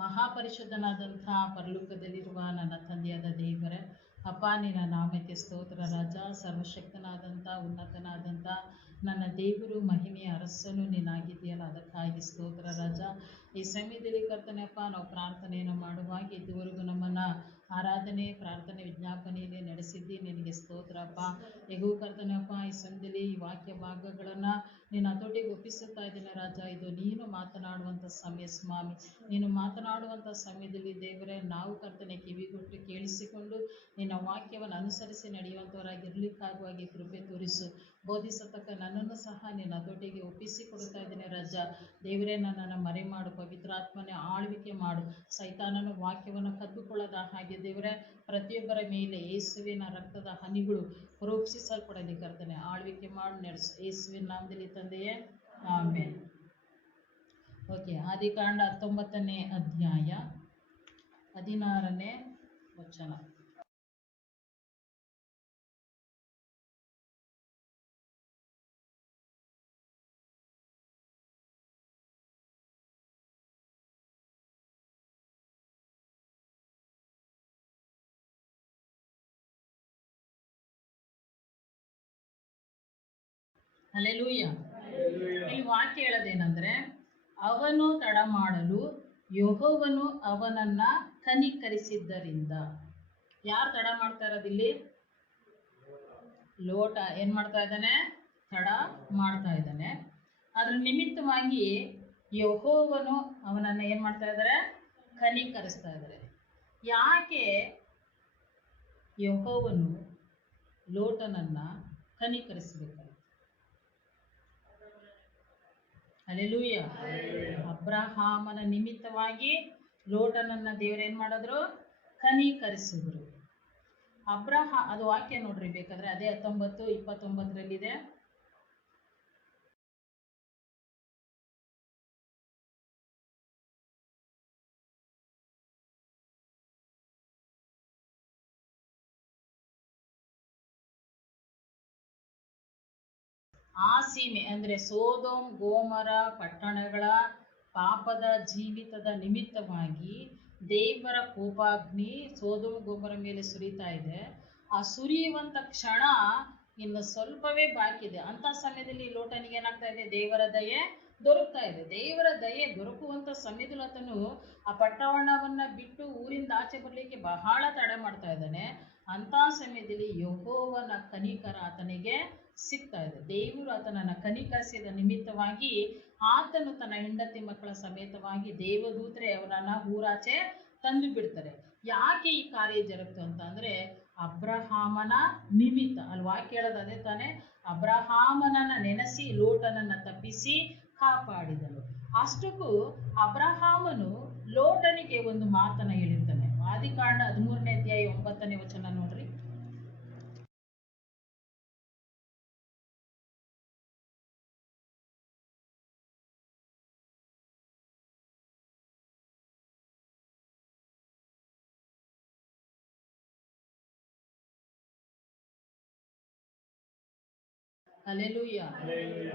ಮಹಾಪರಿಶುದ್ಧನಾದಂಥ ಪರಲೋಕದಲ್ಲಿರುವ ನನ್ನ ತಂದೆಯಾದ ದೇವರೇ, ಅಪ್ಪ ನಿನ್ನ ನಾಮಕ್ಕೆ ಸ್ತೋತ್ರ ರಾಜ. ಸರ್ವಶಕ್ತನಾದಂಥ ಉನ್ನತನಾದಂಥ ನನ್ನ ದೇವರು ಮಹಿಮೆಯ ಅರಸನು ನೀನಾಗಿದೆಯಲ್ಲ, ಅದಕ್ಕಾಗಿ ಸ್ತೋತ್ರ ರಾಜ. ಈ ಸಮಯದಲ್ಲಿ ಕರ್ತನೆಯಪ್ಪ, ನಾವು ಪ್ರಾರ್ಥನೆಯನ್ನು ಮಾಡುವಾಗ ಇದುವರೆಗೂ ನಮ್ಮನ್ನು ಆರಾಧನೆ ಪ್ರಾರ್ಥನೆ ವಿಜ್ಞಾಪನೆಯಲ್ಲಿ ನಡೆಸಿದ್ದಿ, ನಿನಗೆ ಸ್ತೋತ್ರಪ್ಪ. ಹೇಗೂ ಕರ್ತನೆಯಪ್ಪ, ಈ ಸಮಯದಲ್ಲಿ ಈ ವಾಕ್ಯ ಭಾಗಗಳನ್ನು ನೀನು ಹತೋಟಿಗೆ ಒಪ್ಪಿಸುತ್ತಾ ಇದ್ದೇನೆ ರಾಜ. ಇದು ನೀನು ಮಾತನಾಡುವಂಥ ಸಮಯ ಸ್ವಾಮಿ. ನೀನು ಮಾತನಾಡುವಂಥ ಸಮಯದಲ್ಲಿ ದೇವರೇ, ನಾವು ಕರ್ತನೆ ಕಿವಿಗೊಟ್ಟು ಕೇಳಿಸಿಕೊಂಡು ನಿನ್ನ ವಾಕ್ಯವನ್ನು ಅನುಸರಿಸಿ ನಡೆಯುವಂಥವರಾಗಿರ್ಲಿಕ್ಕಾಗುವಾಗಿ ಕೃಪೆ ತೋರಿಸು. ಬೋಧಿಸತಕ್ಕ ನನ್ನನ್ನು ಸಹ ನಿನ್ನ ಹತೋಟಿಗೆ ಒಪ್ಪಿಸಿಕೊಡ್ತಾ ಇದ್ದೇನೆ ರಾಜ. ದೇವರೇ, ನನ್ನನ್ನು ಮರೆ ಮಾಡು, ಪವಿತ್ರಾತ್ಮನೇ ಆಳ್ವಿಕೆ ಮಾಡು. ಸೈತಾನನ ವಾಕ್ಯವನ್ನು ಕದ್ದುಕೊಳ್ಳದ ಹಾಗೆ ದೇವರೇ, ಪ್ರತಿಯೊಬ್ಬರ ಮೇಲೆ ಯೇಸುವಿನ ರಕ್ತದ ಹನಿಗಳು ಪ್ರೋಕ್ಷಿಸಲ್ಪಡಲಿ ಕರ್ತನೆ. ಆಳ್ವಿಕೆ ಮಾಡಿ ನಡೆಸು, ಯೇಸುವಿನ ನಾಮದಲ್ಲಿ ತಂದೆಯೇ, ಆಮೇಲೆ. ಓಕೆ, ಆದಿಕಾಂಡ 19ನೇ ಅಧ್ಯಾಯ 16ನೇ ವಚನ. ಹಲ್ಲೆಲೂಯ. ಇಲ್ಲಿ ವಾಕ್ಯ ಹೇಳೋದೇನೆಂದ್ರೆ, ಅವನು ತಡ ಮಾಡಲು ಯೆಹೋವನು ಅವನನ್ನ ಕನಿಕರಿಸಿದ್ದರಿಂದ. ಯಾರು ತಡ ಮಾಡ್ತಾ ಇರೋದಿಲ್ಲಿ? ಲೋಟ ಏನ್ ಮಾಡ್ತಾ ಇದ್ದಾನೆ? ತಡ ಮಾಡ್ತಾ ಇದ್ದಾನೆ. ಅದ್ರ ನಿಮಿತ್ತವಾಗಿ ಯೆಹೋವನು ಅವನನ್ನ ಏನ್ ಮಾಡ್ತಾ ಇದ್ದಾರೆ? ಕನಿಕರಿಸ್ತಾ ಇದ್ದಾರೆ. ಯಾಕೆ ಯೆಹೋವನು ಲೋಟನನ್ನ ಕನಿಕರಿಸಬೇಕಾಗಿತ್ತು? ಹಲ್ಲೆಲೂಯ. ಅಬ್ರಹಾಮನ ನಿಮಿತ್ತವಾಗಿ ಲೋಟನನ್ನ ದೇವರೇನ್ ಮಾಡಿದ್ರು? ಕನಿಕರಿಸಿದ್ರು. ಅದು ವಾಕ್ಯ ನೋಡ್ರಿ ಬೇಕಾದ್ರೆ, ಅದೇ 19:29 ಆ ಸೀಮೆ ಅಂದ್ರೆ ಸೋದೋಮ್ ಗೋಮರ ಪಟ್ಟಣಗಳ ಪಾಪದ ಜೀವಿತದ ನಿಮಿತ್ತವಾಗಿ ದೇವರ ಕೋಪಾಗ್ನಿ ಸೋದೋಮ್ ಗೋಮರ ಮೇಲೆ ಸುರಿತಾ ಇದೆ. ಆ ಸುರಿಯುವಂತ ಕ್ಷಣ ಇನ್ನು ಸ್ವಲ್ಪವೇ ಬಾಕಿ ಇದೆ. ಅಂತ ಸಮಯದಲ್ಲಿ ಲೋಟನಿಗೆ ಏನಾಗ್ತಾ ಇದೆ? ದೇವರ ದಯೆ ದೊರಕ್ತಾ ಇದೆ. ದೇವರ ದಯೆ ದೊರಕುವಂತ ಸಮಯದಲ್ಲಿ ಆತನು ಆ ಪಟ್ಟಣವನ್ನ ಬಿಟ್ಟು ಊರಿಂದ ಆಚೆ ಬರ್ಲಿಕ್ಕೆ ಬಹಳ ತಡ ಮಾಡ್ತಾ ಇದ್ದಾನೆ. ಅಂತ ಸಮಯದಲ್ಲಿ ಯೆಹೋವನ ಕನಿಕರ ಆತನಿಗೆ ಸಿಗ್ತಾ ಇದೆ. ದೇವರು ಆತನನ್ನ ಕನಿಕರಿಸಿದ ನಿಮಿತ್ತವಾಗಿ ಆತನು ತನ್ನ ಹೆಂಡತಿ ಮಕ್ಕಳ ಸಮೇತವಾಗಿ ದೇವದೂತರೆ ಅವನನ್ನ ಊರಾಚೆ ತಂದು ಬಿಡ್ತಾರೆ. ಯಾಕೆ ಈ ಕಾರ್ಯ ಜರುಗ್ತು ಅಂತ ಅಂದ್ರೆ, ಅಬ್ರಹಾಮನ ನಿಮಿತ್ತ. ಅಲ್ಲಿ ವಾಕ್ಯ ಹೇಳೋದು ಅದೇ ತಾನೆ, ಅಬ್ರಹಾಮನನ್ನ ನೆನೆಸಿ ಲೋಟನನ್ನ ತಪ್ಪಿಸಿ ಕಾಪಾಡಿದನು. ಅಷ್ಟಕ್ಕೂ ಅಬ್ರಹಾಮನು ಲೋಟನಿಗೆ ಒಂದು ಮಾತನ್ನ ಹೇಳಿರ್ತಾನೆ. ಆದಿಕಾಂಡ 13ನೇ ಅಧ್ಯಾಯ 9ನೇ ವಚನ ನೋಡ್ರಿ. ಹಲ್ಲೆಲೂಯ.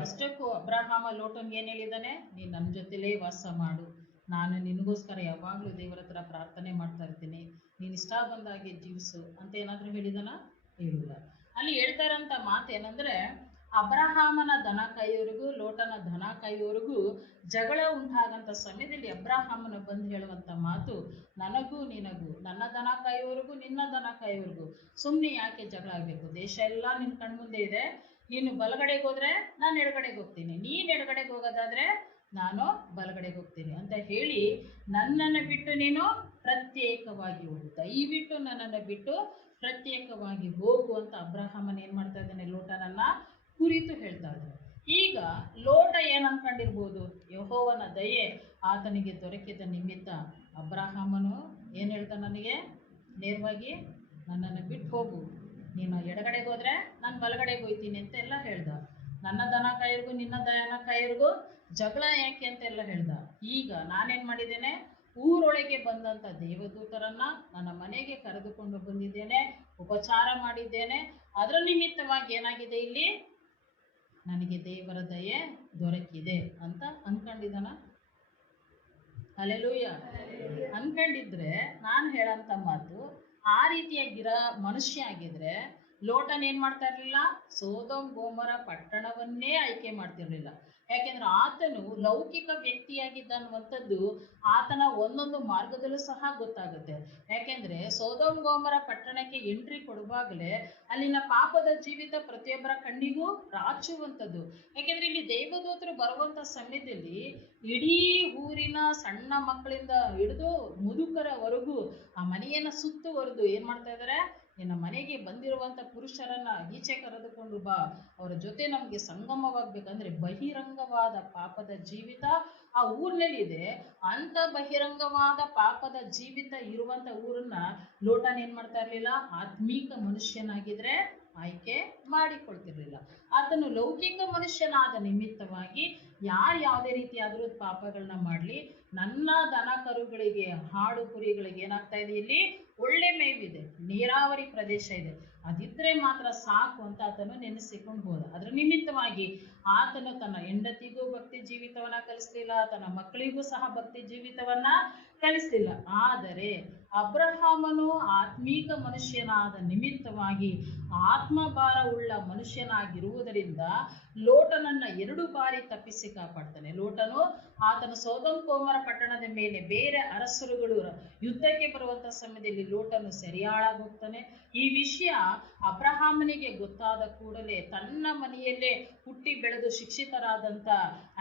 ಅಷ್ಟಕ್ಕೂ ಅಬ್ರಹಾಮ ಲೋಟನ್ಗೆ ಏನ್ ಹೇಳಿದಾನೆ? ನೀನ್ ನನ್ನ ಜೊತೆಲೇ ವಾಸ ಮಾಡು, ನಾನು ನಿನಗೋಸ್ಕರ ಯಾವಾಗ್ಲೂ ದೇವರ ಹತ್ರ ಪ್ರಾರ್ಥನೆ ಮಾಡ್ತಾ ಇರ್ತೀನಿ, ನೀನ್ ಇಷ್ಟ ಬಂದಾಗೆ ಜೀವಿಸು ಅಂತ ಏನಾದ್ರೂ ಹೇಳಿದಾನ? ಹೇಳಿಲ್ಲ. ಅಲ್ಲಿ ಹೇಳ್ತಾ ಇರೋಂಥ ಮಾತು ಏನಂದ್ರೆ, ಅಬ್ರಹಾಮನ ದನ ಕಾಯೋರಿಗೂ ಲೋಟನ ದನ ಕಾಯೋರಿಗೂ ಜಗಳ ಉಂಟಾಗಂತ ಸಮಯದಲ್ಲಿ ಅಬ್ರಹಾಮನ ಬಂದು ಹೇಳುವಂತ ಮಾತು, ನನಗೂ ನಿನಗೂ, ನನ್ನ ದನ ಕಾಯೋರಿಗೂ ನಿನ್ನ ದನ ಕಾಯೋರಿಗೂ ಸುಮ್ಮನೆ ಯಾಕೆ ಜಗಳ ಆಗ್ಬೇಕು? ದೇಶ ಎಲ್ಲ ನಿನ್ ಕಣ್ಮುಂದೆ ಇದೆ. ನೀನು ಬಲಗಡೆಗೆ ಹೋದ್ರೆ ನಾನು ಎಡಗಡೆಗೆ ಹೋಗ್ತೀನಿ, ನೀನ್ ಎಡಗಡೆಗೆ ಹೋಗೋದಾದ್ರೆ ನಾನು ಬಲಗಡೆಗೆ ಹೋಗ್ತೀನಿ ಅಂತ ಹೇಳಿ ನನ್ನನ್ನು ಬಿಟ್ಟು ನೀನು ಪ್ರತ್ಯೇಕವಾಗಿ ಹೋಗು, ದಯವಿಟ್ಟು ನನ್ನನ್ನು ಬಿಟ್ಟು ಪ್ರತ್ಯೇಕವಾಗಿ ಹೋಗು ಅಂತ ಅಬ್ರಹಾಮನ್ ಏನ್ ಮಾಡ್ತಾ ಇದ್ದಾನೆ? ಲೋಟನನ್ನ ಕುರಿತು ಹೇಳ್ತಾ ಇದ್ದಾನೆ. ಈಗ ಲೋಟ ಏನ್ ಅನ್ಕೊಂಡಿರ್ಬೋದು? ಯೆಹೋವನ ದಯೆ ಆತನಿಗೆ ದೊರಕಿದ ನಿಮಿತ್ತ ಅಬ್ರಹಾಮನು ಏನ್ ಹೇಳ್ತಾನೆ? ನನಗೆ ನೇರವಾಗಿ ನನ್ನನ್ನು ಬಿಟ್ಟು ಹೋಗು, ನೀನು ಎಡಗಡೆಗೆ ಹೋದ್ರೆ ನಾನು ಬಲಗಡೆಗೆ ಹೋಗ್ತೀನಿ ಅಂತ ಎಲ್ಲ ಹೇಳ್ದ. ನನ್ನ ದನ ಕಾಯರಿಗೂ ನಿನ್ನ ದನ ಕಾಯರಿಗೂ ಜಗಳ ಯಾಕೆ ಅಂತ ಎಲ್ಲ ಹೇಳ್ದ. ಈಗ ನಾನೇನ್ ಮಾಡಿದ್ದೇನೆ? ಊರೊಳಗೆ ಬಂದಂತ ದೇವದೂತರನ್ನ ನನ್ನ ಮನೆಗೆ ಕರೆದುಕೊಂಡು ಬಂದಿದ್ದೇನೆ, ಉಪಚಾರ ಮಾಡಿದ್ದೇನೆ. ಅದರ ನಿಮಿತ್ತವಾಗಿ ಏನಾಗಿದೆ? ಇಲ್ಲಿ ನನಗೆ ದೇವರ ದಯೆ ದೊರಕಿದೆ ಅಂತ ಅನ್ಕೊಂಡಿದ್ದಾನ? ಹಲ್ಲೆಲೂಯ. ಅನ್ಕೊಂಡಿದ್ರೆ ನಾನು ಹೇಳಂತ ಮಾತು, ಆ ರೀತಿಯಾಗಿರ ಮನುಷ್ಯ ಆಗಿದ್ರೆ ಲೋಟನ್ ಏನ್ ಮಾಡ್ತಾ ಇರ್ಲಿಲ್ಲ, ಸೋದೋಮ್ ಗೋಮರ ಪಟ್ಟಣವನ್ನೇ ಆಯ್ಕೆ ಮಾಡ್ತಿರ್ಲಿಲ್ಲ. ಯಾಕೆಂದ್ರೆ ಆತನು ಲೌಕಿಕ ವ್ಯಕ್ತಿಯಾಗಿದ್ದ ಅನ್ನುವಂಥದ್ದು ಆತನ ಒಂದೊಂದು ಮಾರ್ಗದಲ್ಲೂ ಸಹ ಗೊತ್ತಾಗುತ್ತೆ. ಯಾಕೆಂದ್ರೆ ಸೋದೋಮ್ ಗೋಮರ ಪಟ್ಟಣಕ್ಕೆ ಎಂಟ್ರಿ ಕೊಡುವಾಗಲೇ ಅಲ್ಲಿನ ಪಾಪದ ಜೀವಿತ ಪ್ರತಿಯೊಬ್ಬರ ಕಣ್ಣಿಗೂ ರಾಚುವಂಥದ್ದು. ಯಾಕೆಂದ್ರೆ ಇಲ್ಲಿ ದೇವದೂತರು ಬರುವಂತ ಸಮಯದಲ್ಲಿ ಇಡೀ ಊರಿನ ಸಣ್ಣ ಮಕ್ಕಳಿಂದ ಹಿಡಿದು ಮುದುಕರವರೆಗೂ ಆ ಮನೆಯನ್ನ ಸುತ್ತುವರೆದು ಏನ್ ಮಾಡ್ತಾ ಇದಾರೆ, ನಿನ್ನ ಮನೆಗೆ ಬಂದಿರುವಂತ ಪುರುಷರನ್ನ ಈಚೆ ಕರೆದುಕೊಂಡು ಬಾ, ಅವರ ಜೊತೆ ನಮ್ಗೆ ಸಂಗಮವಾಗ್ಬೇಕಂದ್ರೆ ಬಹಿರಂಗವಾದ ಪಾಪದ ಜೀವಿತ ಆ ಊರಿನಲ್ಲಿದೆ. ಅಂತ ಬಹಿರಂಗವಾದ ಪಾಪದ ಜೀವಿತ ಇರುವಂತ ಊರನ್ನ ಲೋಟನ್ ಏನ್ ಮಾಡ್ತಾ ಇರ್ಲಿಲ್ಲ, ಆತ್ಮೀಕ ಮನುಷ್ಯನಾಗಿದ್ರೆ ಆಯ್ಕೆ ಮಾಡಿಕೊಳ್ತಿರ್ಲಿಲ್ಲ. ಆತನು ಲೌಕಿಕ ಮನುಷ್ಯನಾದ ನಿಮಿತ್ತವಾಗಿ ಯಾವುದೇ ರೀತಿಯಾದ್ರೂ ಪಾಪಗಳನ್ನ ಮಾಡ್ಲಿ, ನನ್ನ ದನ ಕರುಗಳಿಗೆ ಹಾಡು ಕುರಿಗಳಿಗೆ ಏನಾಗ್ತಾ ಇದೆ, ಇಲ್ಲಿ ಒಳ್ಳೆ ಮೇವಿದೆ, ನೀರಾವರಿ ಪ್ರದೇಶ ಇದೆ, ಅದಿದ್ರೆ ಮಾತ್ರ ಸಾಕು ಅಂತ ಆತನು ನೆನೆಸಿಕೊಂಡು ಹೋದ. ಅದ್ರ ನಿಮಿತ್ತವಾಗಿ ಆತನು ತನ್ನ ಹೆಂಡತಿಗೂ ಭಕ್ತಿ ಜೀವಿತವನ್ನ ಕಲಿಸ್ಲಿಲ್ಲ, ತನ್ನ ಮಕ್ಕಳಿಗೂ ಸಹ ಭಕ್ತಿ ಜೀವಿತವನ್ನ ಕಲಿಸ್ಲಿಲ್ಲ. ಆದರೆ ಅಬ್ರಹಾಮನು ಆತ್ಮೀಕ ಮನುಷ್ಯನಾದ ನಿಮಿತ್ತವಾಗಿ ಆತ್ಮಭಾರ ಉಳ್ಳ ಮನುಷ್ಯನಾಗಿರುವುದರಿಂದ ಲೋಟನನ್ನ 2 ಬಾರಿ ತಪ್ಪಿಸಿ ಕಾಪಾಡ್ತಾನೆ. ಲೋಟನು ಆತನ ಸೋದೋಮ್ ಗೋಮರ ಪಟ್ಟಣದ ಮೇಲೆ ಬೇರೆ ಅರಸರುಗಳು ಯುದ್ಧಕ್ಕೆ ಬರುವಂತ ಸಮಯದಲ್ಲಿ ಲೋಟನು ಸೆರೆಯಾಳಾಗಿ ಹೋಗ್ತಾನೆ. ಈ ವಿಷಯ ಅಬ್ರಹಾಮನಿಗೆ ಗೊತ್ತಾದ ಕೂಡಲೇ ತನ್ನ ಮನೆಯಲ್ಲೇ ಹುಟ್ಟಿ ಬೆಳೆದು ಶಿಕ್ಷಿತರಾದಂತ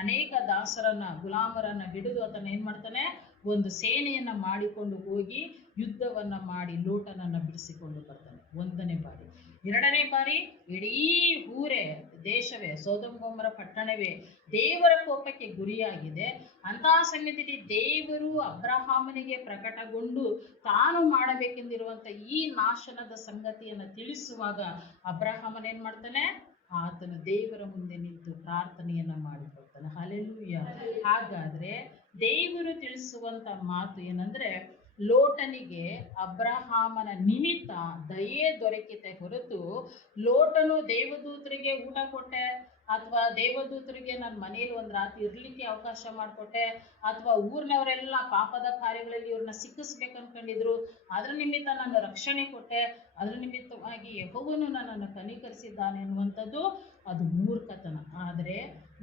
ಅನೇಕ ದಾಸರನ್ನ ಗುಲಾಮರನ್ನ ಹಿಡಿದು ಆತನ ಏನ್ ಮಾಡ್ತಾನೆ, ಒಂದು ಸೇನೆಯನ್ನ ಮಾಡಿಕೊಂಡು ಹೋಗಿ ಯುದ್ಧವನ್ನ ಮಾಡಿ ಲೋಟನನ್ನ ಬಿಡಿಸಿಕೊಂಡು ಬರ್ತಾನೆ. 1ನೇ ಬಾರಿ. 2ನೇ ಬಾರಿ ಇಡೀ ಊರೇ, ದೇಶವೇ, ಸೋದೋಮ್ ಗೋಮರ ಪಟ್ಟಣವೇ ದೇವರ ಕೋಪಕ್ಕೆ ಗುರಿಯಾಗಿದೆ. ಅಂತಹ ಸಮಯದಲ್ಲಿ ದೇವರು ಅಬ್ರಹಾಮನಿಗೆ ಪ್ರಕಟಗೊಂಡು ತಾನು ಮಾಡಬೇಕೆಂದಿರುವಂತ ಈ ನಾಶನದ ಸಂಗತಿಯನ್ನ ತಿಳಿಸುವಾಗ ಅಬ್ರಹಾಮನ್ ಏನ್ ಮಾಡ್ತಾನೆ, ಆತನು ದೇವರ ಮುಂದೆ ನಿಂತು ಪ್ರಾರ್ಥನೆಯನ್ನ ಮಾಡಿಕೊಳ್ತಾನೆ. ಹಲ್ಲೆಲೂಯ. ಹಾಗಾದ್ರೆ ದೇವರು ತಿಳಿಸುವಂತ ಮಾತು ಏನಂದ್ರೆ, ಲೋಟನಿಗೆ ಅಬ್ರಹಾಮನ ನಿಮಿತ್ತ ದಯೆ ದೊರಕಿತೆ ಹೊರತು ಲೋಟನು ದೇವದೂತರಿಗೆ ಊಟ ಕೊಟ್ಟೆ ಅಥವಾ ದೇವದೂತರಿಗೆ ನನ್ನ ಮನೆಯಲ್ಲಿ ಒಂದು ರಾತ್ರಿ ಇರ್ಲಿಕ್ಕೆ ಅವಕಾಶ ಮಾಡಿಕೊಟ್ಟೆ ಅಥವಾ ಊರಿನವರೆಲ್ಲ ಪಾಪದ ಕಾರ್ಯಗಳಲ್ಲಿ ಇವ್ರನ್ನ ಸಿಕ್ಕಿಸ್ಬೇಕು ಅನ್ಕೊಂಡಿದ್ರು, ಅದ್ರ ನಿಮಿತ್ತ ನಾನು ರಕ್ಷಣೆ ಕೊಟ್ಟೆ, ಅದ್ರ ನಿಮಿತ್ತವಾಗಿ ಯೆಹೋವನು ನನ್ನನ್ನು ಕನಿಕರಿಸಿದ್ದಾನೆ ಅನ್ನುವಂಥದ್ದು ಅದು ಮೂರ್ಖತನ. ಆದರೆ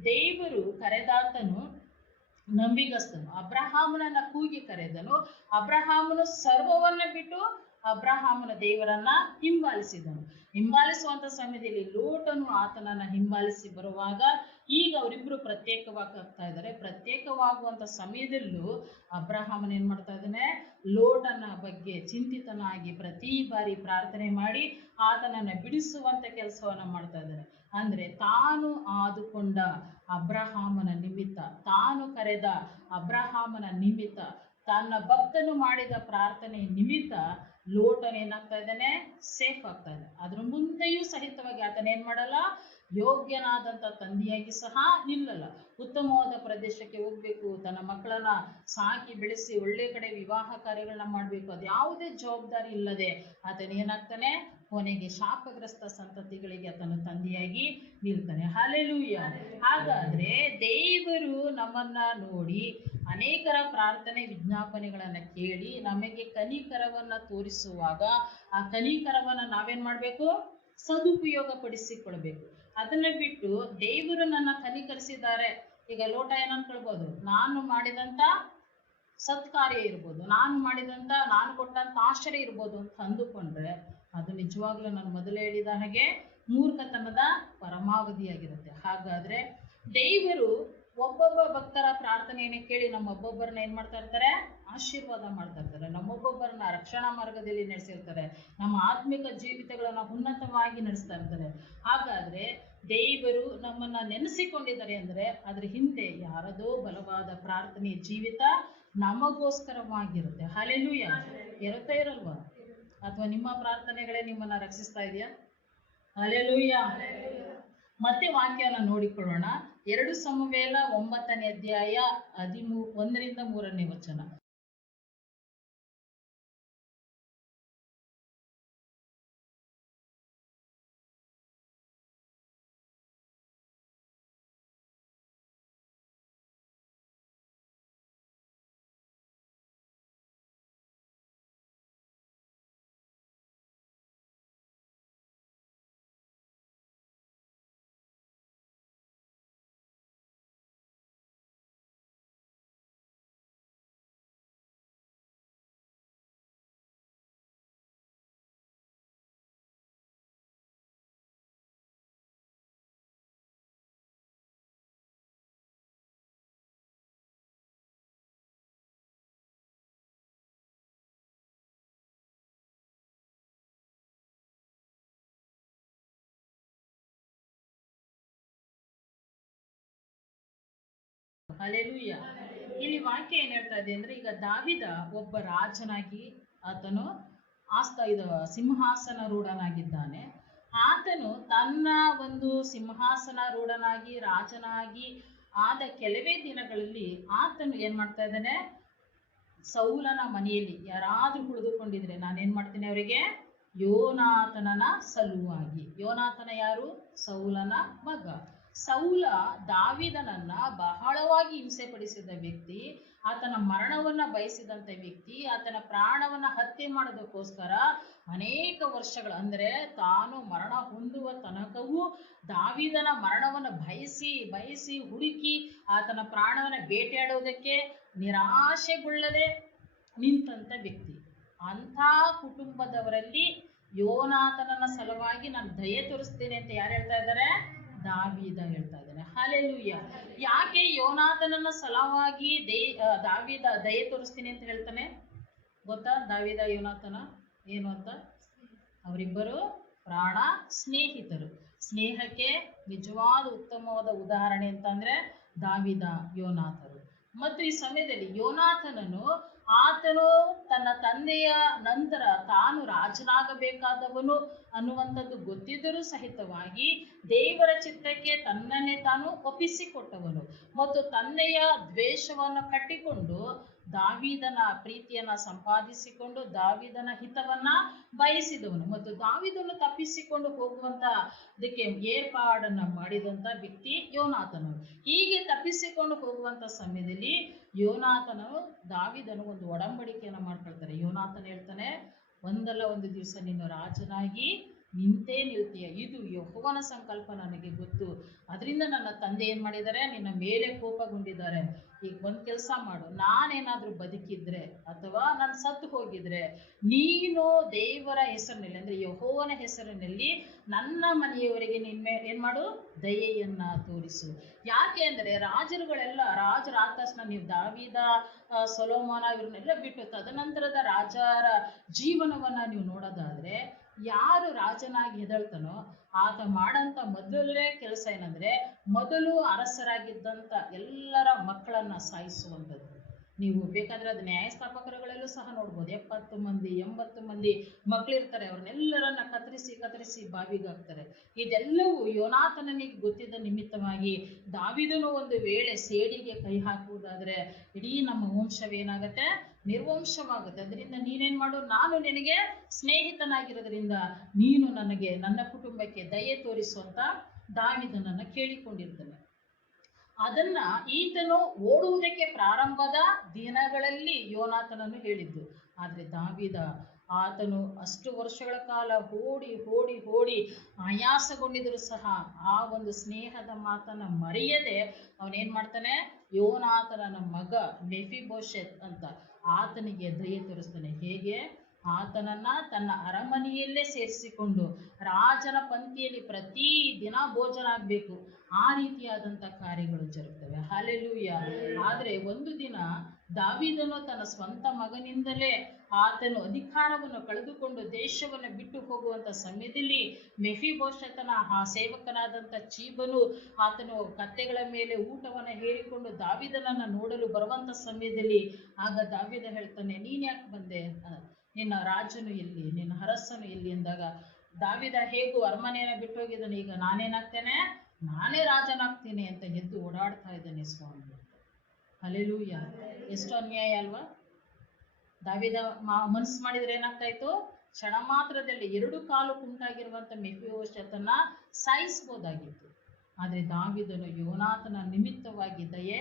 ದೇವರು ಕರೆದಾತನು ನಂಬಿಗಸ್ತನು. ಅಬ್ರಹಾಮನನ್ನ ಕೂಗಿ ಕರೆದನು. ಅಬ್ರಹಾಮನು ಸರ್ವವನ್ನ ಬಿಟ್ಟು ಅಬ್ರಹಾಮನ ದೇವರನ್ನ ಹಿಂಬಾಲಿಸಿದನು. ಹಿಂಬಾಲಿಸುವಂತ ಸಮಯದಲ್ಲಿ ಲೋಟನು ಆತನನ್ನ ಹಿಂಬಾಲಿಸಿ ಬರುವಾಗ ಈಗ ಅವರಿಬ್ರು ಪ್ರತ್ಯೇಕವಾಗ್ತಾ ಇದ್ದಾರೆ. ಪ್ರತ್ಯೇಕವಾಗುವಂತ ಸಮಯದಲ್ಲೂ ಅಬ್ರಹಾಮನ್ ಏನ್ ಮಾಡ್ತಾ ಇದ್ದಾನೆ, ಲೋಟನ ಬಗ್ಗೆ ಚಿಂತಿತನಾಗಿ ಪ್ರತಿ ಬಾರಿ ಪ್ರಾರ್ಥನೆ ಮಾಡಿ ಆತನನ್ನ ಬಿಡಿಸುವಂತ ಕೆಲಸವನ್ನ ಮಾಡ್ತಾ ಇದ್ದಾನೆ. ಅಂದ್ರೆ ತಾನು ಆದುಕೊಂಡ ಅಬ್ರಹಾಮನ ನಿಮಿತ್ತ, ತಾನು ಕರೆದ ಅಬ್ರಹಾಮನ ನಿಮಿತ್ತ, ತನ್ನ ಭಕ್ತನು ಮಾಡಿದ ಪ್ರಾರ್ಥನೆ ನಿಮಿತ್ತ ಲೋಟನ್ ಏನಾಗ್ತಾ ಇದ್ದಾನೆ, ಸೇಫ್ ಆಗ್ತಾ ಇದೆ. ಅದ್ರ ಮುಂದೆಯೂ ಸಹಿತವಾಗಿ ಆತನ ಏನ್ ಮಾಡಲ್ಲ, ಯೋಗ್ಯನಾದಂತ ತಂದೆಯಾಗಿ ಸಹ ನಿಲ್ಲಲ್ಲ. ಉತ್ತಮವಾದ ಪ್ರದೇಶಕ್ಕೆ ಹೋಗ್ಬೇಕು, ತನ್ನ ಮಕ್ಕಳನ್ನ ಸಾಕಿ ಬೆಳೆಸಿ ಒಳ್ಳೆ ಕಡೆ ವಿವಾಹ ಕಾರ್ಯಗಳನ್ನ ಮಾಡ್ಬೇಕು, ಅದು ಯಾವುದೇ ಜವಾಬ್ದಾರಿ ಇಲ್ಲದೆ ಆತನ ಏನಾಗ್ತಾನೆ, ಕೊನೆಗೆ ಶಾಪಗ್ರಸ್ತ ಸಂತತಿಗಳಿಗೆ ಆತನ ತಂದೆಯಾಗಿ ನಿಲ್ತಾನೆ. ಹಲ್ಲೆಲೂಯ. ಹಾಗಾದ್ರೆ ದೇವರು ನಮ್ಮನ್ನ ನೋಡಿ ಅನೇಕರ ಪ್ರಾರ್ಥನೆ ವಿಜ್ಞಾಪನೆಗಳನ್ನ ಕೇಳಿ ನಮಗೆ ಕನಿಕರವನ್ನ ತೋರಿಸುವಾಗ ಆ ಕನಿಕರವನ್ನ ನಾವೇನ್ ಮಾಡ್ಬೇಕು, ಸದುಪಯೋಗ ಪಡಿಸಿಕೊಳ್ಬೇಕು. ಅದನ್ನ ಬಿಟ್ಟು ದೇವರು ನನ್ನ ಕನಿಕರಿಸಿದ್ದಾರೆ, ಈಗ ಲೋಟ ಏನ್ ಅನ್ಕೊಳ್ಬೋದು, ನಾನು ಮಾಡಿದಂತ ಸತ್ಕಾರ್ಯ ಇರ್ಬೋದು, ನಾನು ಕೊಟ್ಟಂತ ಆಶ್ರಯ ಇರ್ಬೋದು ಅಂತ ಅಂದುಕೊಂಡ್ರೆ ಅದು ನಿಜವಾಗ್ಲೂ ನಾನು ಮೊದಲೇ ಹೇಳಿದ ಹಾಗೆ ಮೂರ್ಖತನದ ಪರಮಾವಧಿಯಾಗಿರುತ್ತೆ. ಹಾಗಾದ್ರೆ ದೇವರು ಒಬ್ಬೊಬ್ಬ ಭಕ್ತರ ಪ್ರಾರ್ಥನೆಯನ್ನು ಕೇಳಿ ನಮ್ಮೊಬ್ಬೊಬ್ಬರನ್ನ ಏನ್ ಮಾಡ್ತಾ ಇರ್ತಾರೆ, ಆಶೀರ್ವಾದ ಮಾಡ್ತಾ ಇರ್ತಾರೆ. ನಮ್ಮೊಬ್ಬೊಬ್ಬರನ್ನ ರಕ್ಷಣಾ ಮಾರ್ಗದಲ್ಲಿ ನಡೆಸಿರ್ತಾರೆ, ನಮ್ಮ ಆತ್ಮಿಕ ಜೀವಿತಗಳನ್ನ ಉನ್ನತವಾಗಿ ನಡೆಸ್ತಾ ಇರ್ತಾರೆ. ಹಾಗಾದ್ರೆ ದೇವರು ನಮ್ಮನ್ನ ನೆನೆಸಿಕೊಂಡಿದ್ದಾರೆ ಅಂದ್ರೆ ಅದ್ರ ಹಿಂದೆ ಯಾರದೋ ಬಲವಾದ ಪ್ರಾರ್ಥನೆ ಜೀವಿತ ನಮಗೋಸ್ಕರವಾಗಿರುತ್ತೆ. ಹಲ್ಲೆಲೂಯ. ಇರುತ್ತಾ ಇರಲ್ವಾ? ಅಥವಾ ನಿಮ್ಮ ಪ್ರಾರ್ಥನೆಗಳೇ ನಿಮ್ಮನ್ನ ರಕ್ಷಿಸ್ತಾ ಇದೆಯಾ? ಹಲ್ಲೆಲೂಯ. ಮತ್ತೆ ವಾಕ್ಯನ ನೋಡಿಕೊಳ್ಳೋಣ. 2 ಸಮುವೇಲ 9ನೇ ಅಧ್ಯಾಯ 1ರಿಂದ 3ನೇ ವಚನ. ಹಲ್ಲೆಲೂಯ. ಇಲ್ಲಿ ವಾಕ್ಯ ಏನ್ ಹೇಳ್ತಾ ಇದೆ ಅಂದ್ರೆ, ಈಗ ದಾವಿದ ಒಬ್ಬ ರಾಜನಾಗಿ ಆತನು ಸಿಂಹಾಸನ ರೂಢನಾಗಿದ್ದಾನೆ. ಆತನು ತನ್ನ ಒಂದು ಸಿಂಹಾಸನ ರೂಢನಾಗಿ ರಾಜನಾಗಿ ಆದ ಕೆಲವೇ ದಿನಗಳಲ್ಲಿ ಆತನು ಏನ್ ಮಾಡ್ತಾ ಇದ್ದಾನೆ, ಸೌಲನ ಮನೆಯಲ್ಲಿ ಯಾರಾದ್ರೂ ಉಳಿದುಕೊಂಡಿದ್ರೆ ನಾನೇನ್ ಮಾಡ್ತೀನಿ ಅವರಿಗೆ ಯೋನಾತನನ ಸಲುವಾಗಿ. ಯೋನಾತನ ಯಾರು? ಸೌಲನ ಮಗ. ಸೌಲ ದಾವಿದನನ್ನ ಬಹಳವಾಗಿ ಹಿಂಸೆ ಪಡಿಸಿದ ವ್ಯಕ್ತಿ, ಆತನ ಮರಣವನ್ನ ಬಯಸಿದಂತ ವ್ಯಕ್ತಿ, ಆತನ ಪ್ರಾಣವನ್ನ ಹತ್ಯೆ ಮಾಡೋದಕ್ಕೋಸ್ಕರ ಅನೇಕ ವರ್ಷಗಳು, ಅಂದ್ರೆ ತಾನು ಮರಣ ಹೊಂದುವ ತನಕವೂ ದಾವಿದನ ಮರಣವನ್ನ ಬಯಸಿ ಹುಡುಕಿ ಆತನ ಪ್ರಾಣವನ್ನ ಬೇಟೆಯಾಡೋದಕ್ಕೆ ನಿರಾಶೆಗೊಳ್ಳದೆ ನಿಂತಂತ ವ್ಯಕ್ತಿ. ಅಂಥ ಕುಟುಂಬದವರಲ್ಲಿ ಯೋನಾತನನ ಸಲುವಾಗಿ ನಾನು ದಯೆ ತೋರಿಸ್ತೇನೆ ಅಂತ ಯಾರು ಹೇಳ್ತಾ ಇದ್ದಾರೆ? ದಾವೀದ ಹೇಳ್ತಾ ಇದ್ದಾನೆ. ಹಲ್ಲೆಲೂಯ. ಯಾಕೆ ಯೋನಾತನನ ಸಲುವಾಗಿ ದಾವೀದ ದಯೆ ತೋರಿಸ್ತೀನಿ ಅಂತ ಹೇಳ್ತಾನೆ ಗೊತ್ತಾ? ದಾವೀದ ಯೋನಾತನ ಏನು ಅಂತ? ಅವರಿಬ್ಬರು ಪ್ರಾಣ ಸ್ನೇಹಿತರು. ಸ್ನೇಹಕ್ಕೆ ನಿಜವಾದ ಉತ್ತಮವಾದ ಉದಾಹರಣೆ ಅಂತಂದ್ರೆ ದಾವೀದ ಯೋನಾತರು. ಮತ್ತು ಈ ಸಮಯದಲ್ಲಿ ಆತನು ತನ್ನ ತಂದೆಯ ನಂತರ ತಾನು ರಾಜನಾಗಬೇಕಾದವನು ಅನ್ನುವಂಥದ್ದು ಗೊತ್ತಿದ್ದರೂ ಸಹಿತವಾಗಿ ದೇವರ ಚಿತ್ತಕ್ಕೆ ತನ್ನನ್ನೇ ತಾನು ಒಪ್ಪಿಸಿಕೊಟ್ಟವನು ಮತ್ತು ತಂದೆಯ ದ್ವೇಷವನ್ನು ಕಟ್ಟಿಕೊಂಡು ದಾವೀದನ ಪ್ರೀತಿಯನ್ನ ಸಂಪಾದಿಸಿಕೊಂಡು ದಾವೀದನ ಹಿತವನ್ನ ಬಯಸಿದವನು ಮತ್ತು ದಾವೀದನು ತಪ್ಪಿಸಿಕೊಂಡು ಹೋಗುವಂತದಕ್ಕೆ ಏರ್ಪಾಡನ್ನ ಮಾಡಿದಂತ ವ್ಯಕ್ತಿ ಯೋನಾತನು. ಹೀಗೆ ತಪ್ಪಿಸಿಕೊಂಡು ಹೋಗುವಂತ ಸಮಯದಲ್ಲಿ ದಾವೀದನು ಒಂದು ಒಡಂಬಡಿಕೆಯನ್ನ ಮಾಡ್ಕೊಳ್ತಾರೆ. ಯೋನಾತನ ಹೇಳ್ತಾನೆ, ಒಂದಲ್ಲ ಒಂದು ದಿವಸ ನೀನು ರಾಜನಾಗಿ ನಿಂತೇ ನಿಲ್ತೀಯ, ಇದು ಯೆಹೋವನ ಸಂಕಲ್ಪ ನನಗೆ ಗೊತ್ತು. ಅದರಿಂದ ನನ್ನ ತಂದೆ ಏನ್ ಮಾಡಿದ್ದಾರೆ, ನಿನ್ನ ಮೇಲೆ ಕೋಪಗೊಂಡಿದ್ದಾರೆ. ಈಗ ಒಂದ್ ಕೆಲಸ ಮಾಡು, ನಾನೇನಾದ್ರೂ ಬದುಕಿದ್ರೆ ಅಥವಾ ನಾನು ಸತ್ತು ಹೋಗಿದ್ರೆ ನೀನು ದೇವರ ಹೆಸರಿನಲ್ಲಿ ಅಂದ್ರೆ ಯೆಹೋವನ ಹೆಸರಿನಲ್ಲಿ ನನ್ನ ಮನೆಯವರಿಗೆ ಏನ್ ಮಾಡು, ದಯೆಯನ್ನ ತೋರಿಸು. ಯಾಕೆ ಅಂದ್ರೆ ರಾಜರುಗಳೆಲ್ಲ ರಾಜರಾದ ತಕ್ಷಣ ನೀವು ದಾವೀದ ಸೊಲೊಮೋನ ಇವ್ರನ್ನೆಲ್ಲ ಬಿಟ್ಟು ತದನಂತರದ ರಾಜರ ಜೀವನವನ್ನ ನೀವು ನೋಡೋದಾದ್ರೆ ಯಾರು ರಾಜನಾಗಿ ಎದಳ್ತಾನೋ ಆತ ಮಾಡಂತ ಮೊದಲನೇ ಕೆಲಸ ಏನಂದ್ರೆ ಮೊದಲು ಅರಸರಾಗಿದ್ದಂತ ಎಲ್ಲರ ಮಕ್ಕಳನ್ನ ಸಾಯಿಸುವಂಥದ್ದು. ನೀವು ಬೇಕಾದ್ರೆ ಅದು ನ್ಯಾಯಸ್ಥಾಪಕರುಗಳಲ್ಲೂ ಸಹ ನೋಡ್ಬೋದು. 70 ಮಂದಿ 80 ಮಂದಿ ಮಕ್ಕಳಿರ್ತಾರೆ, ಅವ್ರನ್ನೆಲ್ಲರನ್ನ ಕತ್ತರಿಸಿ ಬಾವಿಗಾಕ್ತಾರೆ. ಇದೆಲ್ಲವೂ ಯೋನಾತನನಿಗೆ ಗೊತ್ತಿದ್ದ ನಿಮಿತ್ತವಾಗಿ ದಾವೀದನು ಒಂದು ವೇಳೆ ಸೇಡಿಗೆ ಕೈ ಹಾಕುವುದಾದ್ರೆ ಇಡೀ ನಮ್ಮ ವಂಶವೇನಾಗತ್ತೆ, ನಿರ್ವಂಶವಾಗುತ್ತೆ. ಅದರಿಂದ ನೀನೇನ್ ಮಾಡು, ನಾನು ನಿನಗೆ ಸ್ನೇಹಿತನಾಗಿರೋದ್ರಿಂದ ನೀನು ನನಗೆ ನನ್ನ ಕುಟುಂಬಕ್ಕೆ ದಯೆ ತೋರಿಸುವಂತ ದಾವೀದನನ್ನ ಕೇಳಿಕೊಂಡಿರ್ತಾನೆ. ಅದನ್ನ ಈತನು ಓಡುವುದಕ್ಕೆ ಪ್ರಾರಂಭದ ದಿನಗಳಲ್ಲಿ ಯೋನಾತನನ್ನು ಹೇಳಿದ್ದು. ಆದ್ರೆ ದಾವೀದ ಆತನು ಅಷ್ಟು ವರ್ಷಗಳ ಕಾಲ ಓಡಿ ಆಯಾಸಗೊಂಡಿದ್ರು ಸಹ ಆ ಒಂದು ಸ್ನೇಹದ ಮಾತನ್ನ ಮರೆಯದೆ ಅವನೇನ್ ಮಾಡ್ತಾನೆ, ಯೋನಾತನನ ಮಗ ಮೆಫಿಬೋಶೆತ್ ಅಂತ ಆತನಿಗೆ ದಯೆ ತೋರಿಸ್ತಾನೆ. ಹೇಗೆ? ಆತನನ್ನ ತನ್ನ ಅರಮನೆಯಲ್ಲೇ ಸೇರಿಸಿಕೊಂಡು ರಾಜನ ಪಂಕ್ತಿಯಲ್ಲಿ ಪ್ರತಿ ದಿನ ಭೋಜನ ಆಗ್ಬೇಕು, ಆ ರೀತಿಯಾದಂತ ಕಾರ್ಯಗಳು ಜರುಗ್ತವೆ. ಹಲ್ಲೆಲೂಯ. ಆದ್ರೆ ಒಂದು ದಿನ ದಾವೀದನು ತನ್ನ ಸ್ವಂತ ಮಗನಿಂದಲೇ ಆತನು ಅಧಿಕಾರವನ್ನು ಕಳೆದುಕೊಂಡು ದೇಶವನ್ನು ಬಿಟ್ಟು ಹೋಗುವಂತ ಸಮಯದಲ್ಲಿ ಮೆಫಿಬೋಶೆತನ ಆ ಸೇವಕನಾದಂತ ಚೀಬನು ಆತನು ಕತ್ತೆಗಳ ಮೇಲೆ ಊಟವನ್ನು ಹೇರಿಕೊಂಡು ದಾವೀದನನ್ನ ನೋಡಲು ಬರುವಂತ ಸಮಯದಲ್ಲಿ ಆಗ ದಾವೀದ ಹೇಳ್ತಾನೆ, ನೀನ್ ಯಾಕೆ ಬಂದೆ, ನಿನ್ನ ರಾಜನು ಎಲ್ಲಿ, ನಿನ್ನ ಅರಸನು ಎಲ್ಲಿ ಅಂದಾಗ ದಾವೀದ ಹೇಗೂ ಅರಮನೆಯನ್ನ ಬಿಟ್ಟು ಹೋಗಿದ್ದಾನೆ, ಈಗ ನಾನೇನಾಗ್ತೇನೆ, ನಾನೇ ರಾಜನಾಗ್ತೀನಿ ಅಂತ ಎದ್ದು ಓಡಾಡ್ತಾ ಇದ್ದಾನೆ ಸ್ವಾಮಿ. ಹಲ್ಲೆಲೂಯ. ಎಷ್ಟು ಅನ್ಯಾಯ ಅಲ್ವಾ? ದಾವೀದ ಮನಸ್ಸು ಮಾಡಿದ್ರೆ ಏನಾಗ್ತಾ ಇತ್ತು, ಕ್ಷಣ ಮಾತ್ರದಲ್ಲಿ 2 ಕಾಲು ಕುಂಟಾಗಿರುವಂತ ಮೆಫಿಬೋಶೆತನ್ನ ಸಾಯಿಸ್ಬೋದಾಗಿತ್ತು. ಆದ್ರೆ ದಾವೀದನು ಯೋನಾತನ ನಿಮಿತ್ತವಾಗಿ ದಯೆ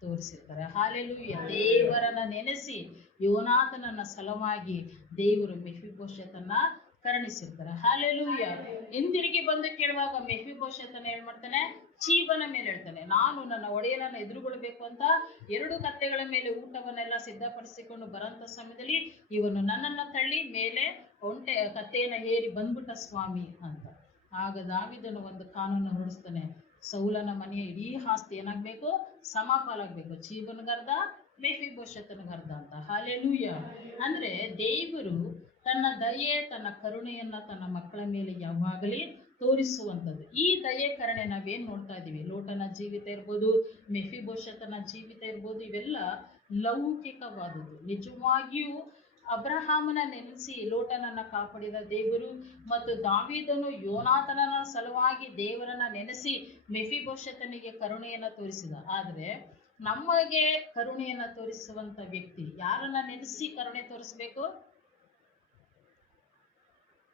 ತೋರಿಸಿರ್ತಾರೆ. ಹಲ್ಲೆಲೂಯ. ದೇವರನ್ನ ನೆನೆಸಿ ಯೋನಾತನನ್ನ ಸಲುವಾಗಿ ದೇವರು ಮೆಫಿಬೋಶೆತನ್ನ ಕರುಣಿಸಿರ್ತಾರೆ. ಹಲ್ಲೆಲೂಯ. ಹಿಂದಿರುಗಿ ಬಂದು ಕೇಳುವಾಗ ಮೆಫಿಬೋಶೆತನ ಏನ್ ಮಾಡ್ತಾನೆ, ಚೀಬನ ಮೇಲೆ ಹೇಳ್ತಾನೆ, ನಾನು ನನ್ನ ಒಡೆಯನನ್ನ ಎದುರುಗೊಳ್ಬೇಕು ಅಂತ 2 ಕತ್ತೆಗಳ ಮೇಲೆ ಊಟವನ್ನೆಲ್ಲ ಸಿದ್ಧಪಡಿಸಿಕೊಂಡು ಬರಂತ ಸಮಯದಲ್ಲಿ ಇವನು ನನ್ನನ್ನ ತಳ್ಳಿ ಮೇಲೆ ಕತ್ತೆಯನ್ನ ಏರಿ ಬಂದ್ಬಿಟ್ಟ ಸ್ವಾಮಿ ಅಂತ. ಆಗ ದಾವೀದನು ಒಂದು ಕಾನೂನು ಹೊರಡಿಸ್ತಾನೆ, ಸೌಲನ ಮನೆಯ ಇಡೀ ಆಸ್ತಿ ಏನಾಗ್ಬೇಕು, ಸಮಪಾಲಾಗ್ಬೇಕು, ಚೀಬನ್ಗರ್ಧ ಮೆಫಿಬೋಶೆತನಿಗರ್ಧ ಅಂತ. ಹಲ್ಲೆಲೂಯ. ಅಂದ್ರೆ ದೇವರು ತನ್ನ ದಯೆ ತನ್ನ ಕರುಣೆಯನ್ನ ತನ್ನ ಮಕ್ಕಳ ಮೇಲೆ ಯಾವಾಗಲೇ ತೋರಿಸುವಂಥದ್ದು. ಈ ದಯೆ ಕರುಣೆ ನಾವೇನ್ ನೋಡ್ತಾ ಇದೀವಿ, ಲೋಟನ ಜೀವಿತ ಇರ್ಬೋದು, ಮೆಫಿಬೋಶತನ ಜೀವಿತ ಇರ್ಬೋದು, ಇವೆಲ್ಲ ಲೌಕಿಕವಾದದ್ದು. ನಿಜವಾಗಿಯೂ ಅಬ್ರಹಾಮನ ನೆನೆಸಿ ಲೋಟನನ್ನ ಕಾಪಾಡಿದ ದೇವರು ಮತ್ತು ದಾವೀದನು ಯೋನಾಥನನ ಸಲುವಾಗಿ ದೇವರನ್ನ ನೆನೆಸಿ ಮೆಫಿಬೋಶತನಿಗೆ ಕರುಣೆಯನ್ನ ತೋರಿಸಿದ. ಆದ್ರೆ ನಮಗೆ ಕರುಣೆಯನ್ನ ತೋರಿಸುವಂತ ವ್ಯಕ್ತಿ ಯಾರನ್ನ ನೆನೆಸಿ ಕರುಣೆ ತೋರಿಸ್ಬೇಕು?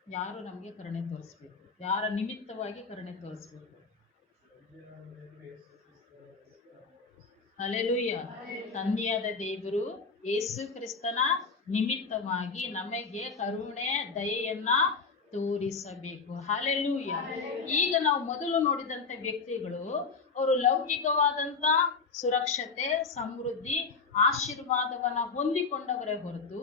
ಯಾರು ನಮಗೆ ಕರುಣೆ ತೋರಿಸ್ಬೇಕು? ಯಾರ ನಿಮಿತ್ತವಾಗಿ ಕರುಣೆ ತೋರಿಸ್ಬೇಕು? ಹಲ್ಲೆಲೂಯ. ತಂದೆಯಾದ ದೇವರು ಯೇಸು ಕ್ರಿಸ್ತನ ನಿಮಿತ್ತವಾಗಿ ನಮಗೆ ಕರುಣೆ ದಯೆಯನ್ನ ತೋರಿಸಬೇಕು. ಹಲ್ಲೆಲೂಯ. ಈಗ ನಾವು ಮೊದಲು ನೋಡಿದಂತ ವ್ಯಕ್ತಿಗಳು ಅವರು ಲೌಕಿಕವಾದಂತ ಸುರಕ್ಷತೆ, ಸಮೃದ್ಧಿ, ಆಶೀರ್ವಾದವನ್ನ ಹೊಂದಿಕೊಂಡವರೇ ಹೊರತು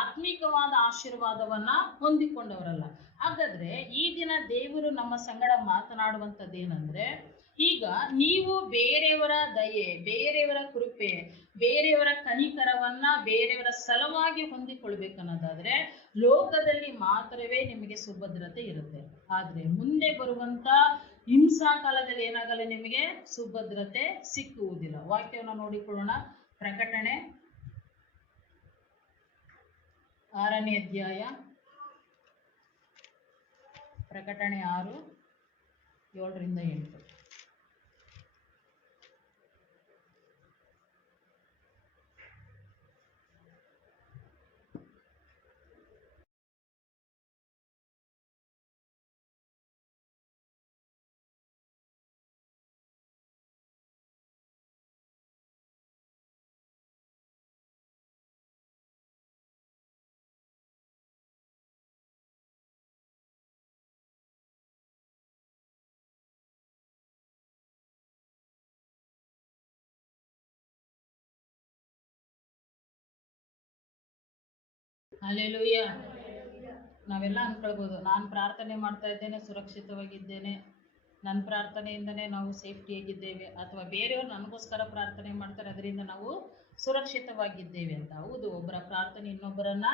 ಆತ್ಮಿಕವಾದ ಆಶೀರ್ವಾದವನ್ನ ಹೊಂದಿಕೊಂಡವರಲ್ಲ. ಹಾಗಾದ್ರೆ ಈ ದಿನ ದೇವರು ನಮ್ಮ ಸಂಗಡ ಮಾತನಾಡುವಂಥದ್ದೇನೆಂದ್ರೆ, ಈಗ ನೀವು ಬೇರೆಯವರ ದಯೆ, ಬೇರೆಯವರ ಕೃಪೆ, ಬೇರೆಯವರ ಕನಿಕರವನ್ನ ಬೇರೆಯವರ ಸಲುವಾಗಿ ಹೊಂದಿಕೊಳ್ಬೇಕನ್ನೋದಾದ್ರೆ ಲೋಕದಲ್ಲಿ ಮಾತ್ರವೇ ನಿಮಗೆ ಸುಭದ್ರತೆ ಇರುತ್ತೆ. ಆದ್ರೆ ಮುಂದೆ ಬರುವಂತ ಹಿಂಸಾ ಕಾಲದಲ್ಲಿ ಏನಾಗಲ್ಲ, ನಿಮಗೆ ಸುಭದ್ರತೆ ಸಿಕ್ಕುವುದಿಲ್ಲ. ವಾಕ್ಯವನ್ನು ನೋಡಿಕೊಳ್ಳೋಣ. ಪ್ರಕಟಣೆ 6ನೇ ಅಧ್ಯಾಯ, ಪ್ರಕಟಣೆ 6, 7-8. ಹಲ್ಲೆಲೂಯ. ನಾವೆಲ್ಲ ಅನ್ಕೊಳ್ಬೋದು, ನಾನು ಪ್ರಾರ್ಥನೆ ಮಾಡ್ತಾ ಇದ್ದೇನೆ, ಸುರಕ್ಷಿತವಾಗಿದ್ದೇನೆ, ನನ್ನ ಪ್ರಾರ್ಥನೆಯಿಂದನೇ ನಾವು ಸೇಫ್ಟಿಯಾಗಿದ್ದೇವೆ, ಅಥವಾ ಬೇರೆಯವರು ನನಗೋಸ್ಕರ ಪ್ರಾರ್ಥನೆ ಮಾಡ್ತಾರೆ ಅದರಿಂದ ನಾವು ಸುರಕ್ಷಿತವಾಗಿದ್ದೇವೆ ಅಂತ. ಹೌದು, ಒಬ್ಬರ ಪ್ರಾರ್ಥನೆ ಇನ್ನೊಬ್ಬರನ್ನ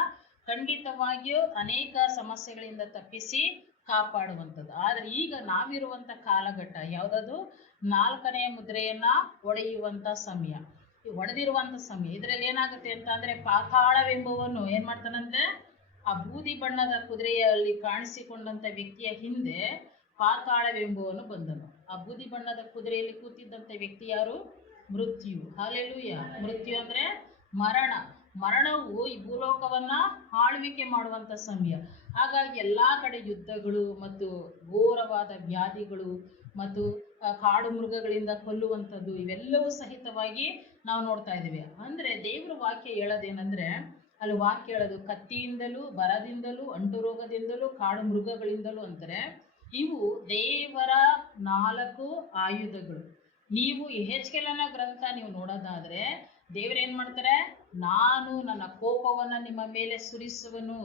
ಖಂಡಿತವಾಗಿಯೂ ಅನೇಕ ಸಮಸ್ಯೆಗಳಿಂದ ತಪ್ಪಿಸಿ ಕಾಪಾಡುವಂಥದ್ದು. ಆದ್ರೆ ಈಗ ನಾವಿರುವಂತ ಕಾಲಘಟ್ಟ ಯಾವುದದು? 4ನೇ ಮುದ್ರೆಯನ್ನ ಒಡೆಯುವಂತ ಸಮಯ, ಒಡೆದಿರುವಂತ ಸಮಯ. ಇದರಲ್ಲಿ ಏನಾಗುತ್ತೆ ಅಂತ ಅಂದ್ರೆ, ಪಾತಾಳವೆಂಬುವನು ಏನ್ ಮಾಡ್ತಾನಂದ್ರೆ, ಆ ಬೂದಿ ಬಣ್ಣದ ಕುದುರೆಯಲ್ಲಿ ಕಾಣಿಸಿಕೊಂಡಂತ ವ್ಯಕ್ತಿಯ ಹಿಂದೆ ಪಾತಾಳವೆಂಬುವನು ಬಂದನು. ಆ ಬೂದಿ ಬಣ್ಣದ ಕುದುರೆಯಲ್ಲಿ ಕೂತಿದ್ದಂತ ವ್ಯಕ್ತಿ ಯಾರು? ಮೃತ್ಯು. ಹಲ್ಲೆಲೂಯ. ಮೃತ್ಯು ಅಂದ್ರೆ ಮರಣ. ಮರಣವು ಈ ಭೂಲೋಕವನ್ನ ಆಳ್ವಿಕೆ ಮಾಡುವಂತ ಸಮಯ. ಹಾಗಾಗಿ ಎಲ್ಲಾ ಕಡೆ ಯುದ್ಧಗಳು ಮತ್ತು ಘೋರವಾದ ವ್ಯಾಧಿಗಳು ಮತ್ತು ಕಾಡು ಮೃಗಗಳಿಂದ ಕೊಲ್ಲುವಂಥದ್ದು ಇವೆಲ್ಲವೂ ಸಹಿತವಾಗಿ ನಾವು ನೋಡ್ತಾ ಇದ್ದೀವಿ. ಅಂದ್ರೆ ದೇವ್ರ ವಾಕ್ಯ ಹೇಳೋದೇನಂದ್ರೆ, ಅಲ್ಲಿ ವಾಕ್ಯ ಹೇಳೋದು ಕತ್ತಿಯಿಂದಲೂ, ಬರದಿಂದಲೂ, ಅಂಟು ರೋಗದಿಂದಲೂ, ಕಾಡು ಮೃಗಗಳಿಂದಲೂ ಅಂತಾರೆ. ಇವು ದೇವರ 4 ಆಯುಧಗಳು. ನೀವು ಯೆಹೆಜ್ಕೇಲನ ಗ್ರಂಥ ನೀವು ನೋಡೋದಾದ್ರೆ ದೇವರೇನ್ ಮಾಡ್ತಾರೆ? ನಾನು ನನ್ನ ಕೋಪವನ್ನ ನಿಮ್ಮ ಮೇಲೆ ಸುರಿಸುವನು,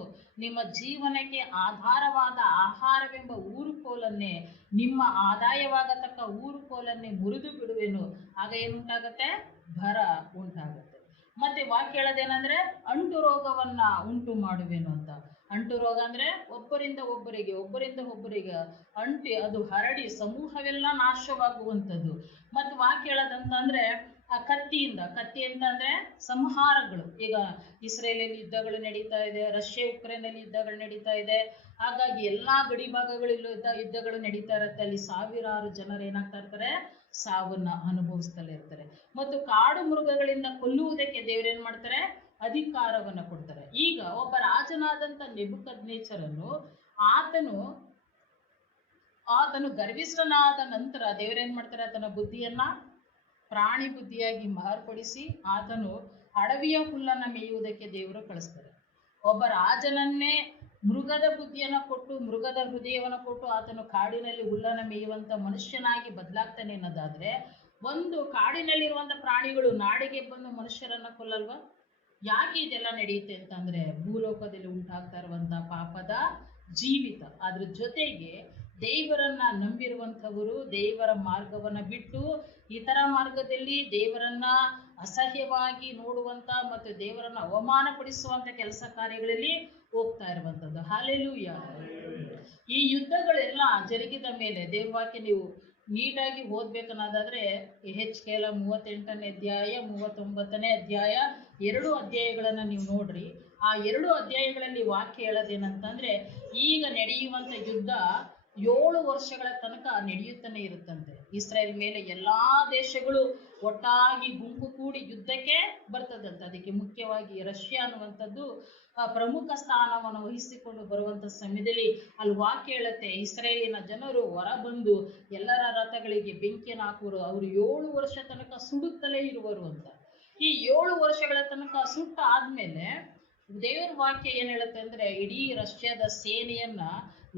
ನಿಮ್ಮ ಜೀವನಕ್ಕೆ ಆಧಾರವಾದ ಆಹಾರವೆಂಬ ಊರುಕೋಲನ್ನೇ, ನಿಮ್ಮ ಆದಾಯವಾಗತಕ್ಕ ಊರುಕೋಲನ್ನೇ ಮುರಿದು ಬಿಡುವೆನು. ಆಗ ಏನುಂಟಾಗತ್ತೆ? ಭರ ಉಂಟಾಗತ್ತೆ. ಮತ್ತೆ ವಾಕ್ಯ ಹೇಳೋದೇನಂದ್ರೆ, ಅಂಟು ರೋಗವನ್ನ ಉಂಟು ಮಾಡುವೆನು ಅಂತ. ಅಂಟು ರೋಗ ಅಂದ್ರೆ ಒಬ್ಬರಿಂದ ಒಬ್ಬರಿಗೆ ಅಂಟಿ ಅದು ಹರಡಿ ಸಮೂಹವೆಲ್ಲ ನಾಶವಾಗುವಂಥದ್ದು. ಮತ್ತು ವಾಕ್ಯ ಹೇಳೋದಂತಂದ್ರೆ ಆ ಕತ್ತಿ ಅಂತಂದ್ರೆ ಸಂಹಾರಗಳು. ಈಗ ಇಸ್ರೇಲಲ್ಲಿ ಯುದ್ಧಗಳು ನಡೀತಾ ಇದೆ, ರಷ್ಯಾ ಯುಕ್ರೇನಲ್ಲಿ ಯುದ್ಧಗಳು ನಡೀತಾ ಇದೆ. ಹಾಗಾಗಿ ಎಲ್ಲಾ ಗಡಿ ಭಾಗಗಳಲ್ಲೂ ಯುದ್ಧಗಳು ನಡೀತಾ ಇರುತ್ತೆ. ಅಲ್ಲಿ ಸಾವಿರಾರು ಜನರು ಏನಾಗ್ತಾ ಇರ್ತಾರೆ? ಸಾವನ್ನ ಅನುಭವಿಸ್ತಲೇ ಇರ್ತಾರೆ. ಮತ್ತು ಕಾಡು ಮೃಗಗಳಿಂದ ಕೊಲ್ಲುವುದಕ್ಕೆ ದೇವರೇನ್ ಮಾಡ್ತಾರೆ? ಅಧಿಕಾರವನ್ನ ಕೊಡ್ತಾರೆ. ಈಗ ಒಬ್ಬ ರಾಜನಾದಂತ ನೆಬೂಕದ್ನೆಚ್ಚರನು ಆತನು ಗರ್ವಿಷ್ಠನಾದ ನಂತರ ದೇವರೇನ್ ಮಾಡ್ತಾರೆ? ಆತನ ಬುದ್ಧಿಯನ್ನ ಪ್ರಾಣಿ ಬುದ್ಧಿಯಾಗಿ ಮಾರ್ಪಡಿಸಿ ಆತನು ಅಡವಿಯ ಹುಲ್ಲನ್ನ ಮೇಯುವುದಕ್ಕೆ ದೇವರು ಕಳಿಸ್ತಾರೆ. ಒಬ್ಬ ರಾಜನನ್ನೇ ಮೃಗದ ಬುದ್ಧಿಯನ್ನ ಕೊಟ್ಟು, ಮೃಗದ ಹೃದಯವನ್ನ ಕೊಟ್ಟು ಆತನು ಕಾಡಿನಲ್ಲಿ ಹುಲ್ಲನ್ನ ಮೇಯುವಂತ ಮನುಷ್ಯನಾಗಿ ಬದಲಾಗ್ತಾನೆ ಅನ್ನೋದಾದ್ರೆ, ಒಂದು ಕಾಡಿನಲ್ಲಿರುವಂತ ಪ್ರಾಣಿಗಳು ನಾಡಿಗೆ ಬಂದು ಮನುಷ್ಯರನ್ನ ಕೊಲ್ಲಲ್ವಾ? ಯಾಕೆ ಇದೆಲ್ಲ ನಡೆಯುತ್ತೆ ಅಂತಂದ್ರೆ, ಭೂಲೋಕದಲ್ಲಿ ಉಂಟಾಗ್ತಾ ಇರುವಂತ ಪಾಪದ ಜೀವಿತ. ಅದ್ರ ಜೊತೆಗೆ ದೇವರನ್ನ ನಂಬಿರುವಂಥವರು ದೇವರ ಮಾರ್ಗವನ್ನ ಬಿಟ್ಟು ಇತರ ಮಾರ್ಗದಲ್ಲಿ ದೇವರನ್ನ ಅಸಹ್ಯವಾಗಿ ನೋಡುವಂತ ಮತ್ತು ದೇವರನ್ನ ಅವಮಾನ ಪಡಿಸುವಂತ ಕೆಲಸ ಕಾರ್ಯಗಳಲ್ಲಿ ಹೋಗ್ತಾ ಇರುವಂತದ್ದು. ಹಲ್ಲೆಲೂಯ. ಈ ಯುದ್ಧಗಳೆಲ್ಲ ಜರುಗಿದ ಮೇಲೆ ದೇವ್ರ ವಾಕ್ಯ ನೀವು ನೀಟಾಗಿ ಓದ್ಬೇಕನ್ನೋದಾದ್ರೆ ಯೆಹೆಜ್ಕೇಲ 38ನೇ ಅಧ್ಯಾಯ 39ನೇ ಅಧ್ಯಾಯ 2 ಅಧ್ಯಾಯಗಳನ್ನ ನೀವು ನೋಡ್ರಿ. ಆ 2 ಅಧ್ಯಾಯಗಳಲ್ಲಿ ವಾಕ್ಯ ಹೇಳೋದೇನಂತಂದ್ರೆ, ಈಗ ನಡೆಯುವಂತ ಯುದ್ಧ 7 ವರ್ಷಗಳ ತನಕ ನಡೆಯುತ್ತಾನೆ ಇರುತ್ತಂತೆ. ಇಸ್ರಾಯೇಲ್ ಮೇಲೆ ಎಲ್ಲಾ ದೇಶಗಳು ಒಟ್ಟಾಗಿ ಗುಂಪು ಕೂಡಿ ಯುದ್ಧಕ್ಕೆ ಬರ್ತದಂತೆ. ಅದಕ್ಕೆ ಮುಖ್ಯವಾಗಿ ರಷ್ಯಾ ಅನ್ನುವಂಥದ್ದು ಪ್ರಮುಖ ಸ್ಥಾನವನ್ನು ವಹಿಸಿಕೊಂಡು ಬರುವಂತ ಸಮಯದಲ್ಲಿ ಅಲ್ಲಿ ವಾಕ್ಯ ಹೇಳುತ್ತೆ, ಇಸ್ರಾಯೇಲಿನ ಜನರು ಹೊರ ಬಂದು ಎಲ್ಲರ ರಥಗಳಿಗೆ ಬೆಂಕಿಯನ್ನು ಹಾಕುವರು, ಅವರು 7 ವರ್ಷ ತನಕ ಸುಡುತ್ತಲೇ ಇರುವರು ಅಂತ. ಈ 7 ವರ್ಷಗಳ ತನಕ ಸುಟ್ಟ ಆದ್ಮೇಲೆ ದೇವರ ವಾಕ್ಯ ಏನ್ ಹೇಳುತ್ತೆ ಅಂದ್ರೆ, ಇಡೀ ರಷ್ಯಾದ ಸೇನೆಯನ್ನ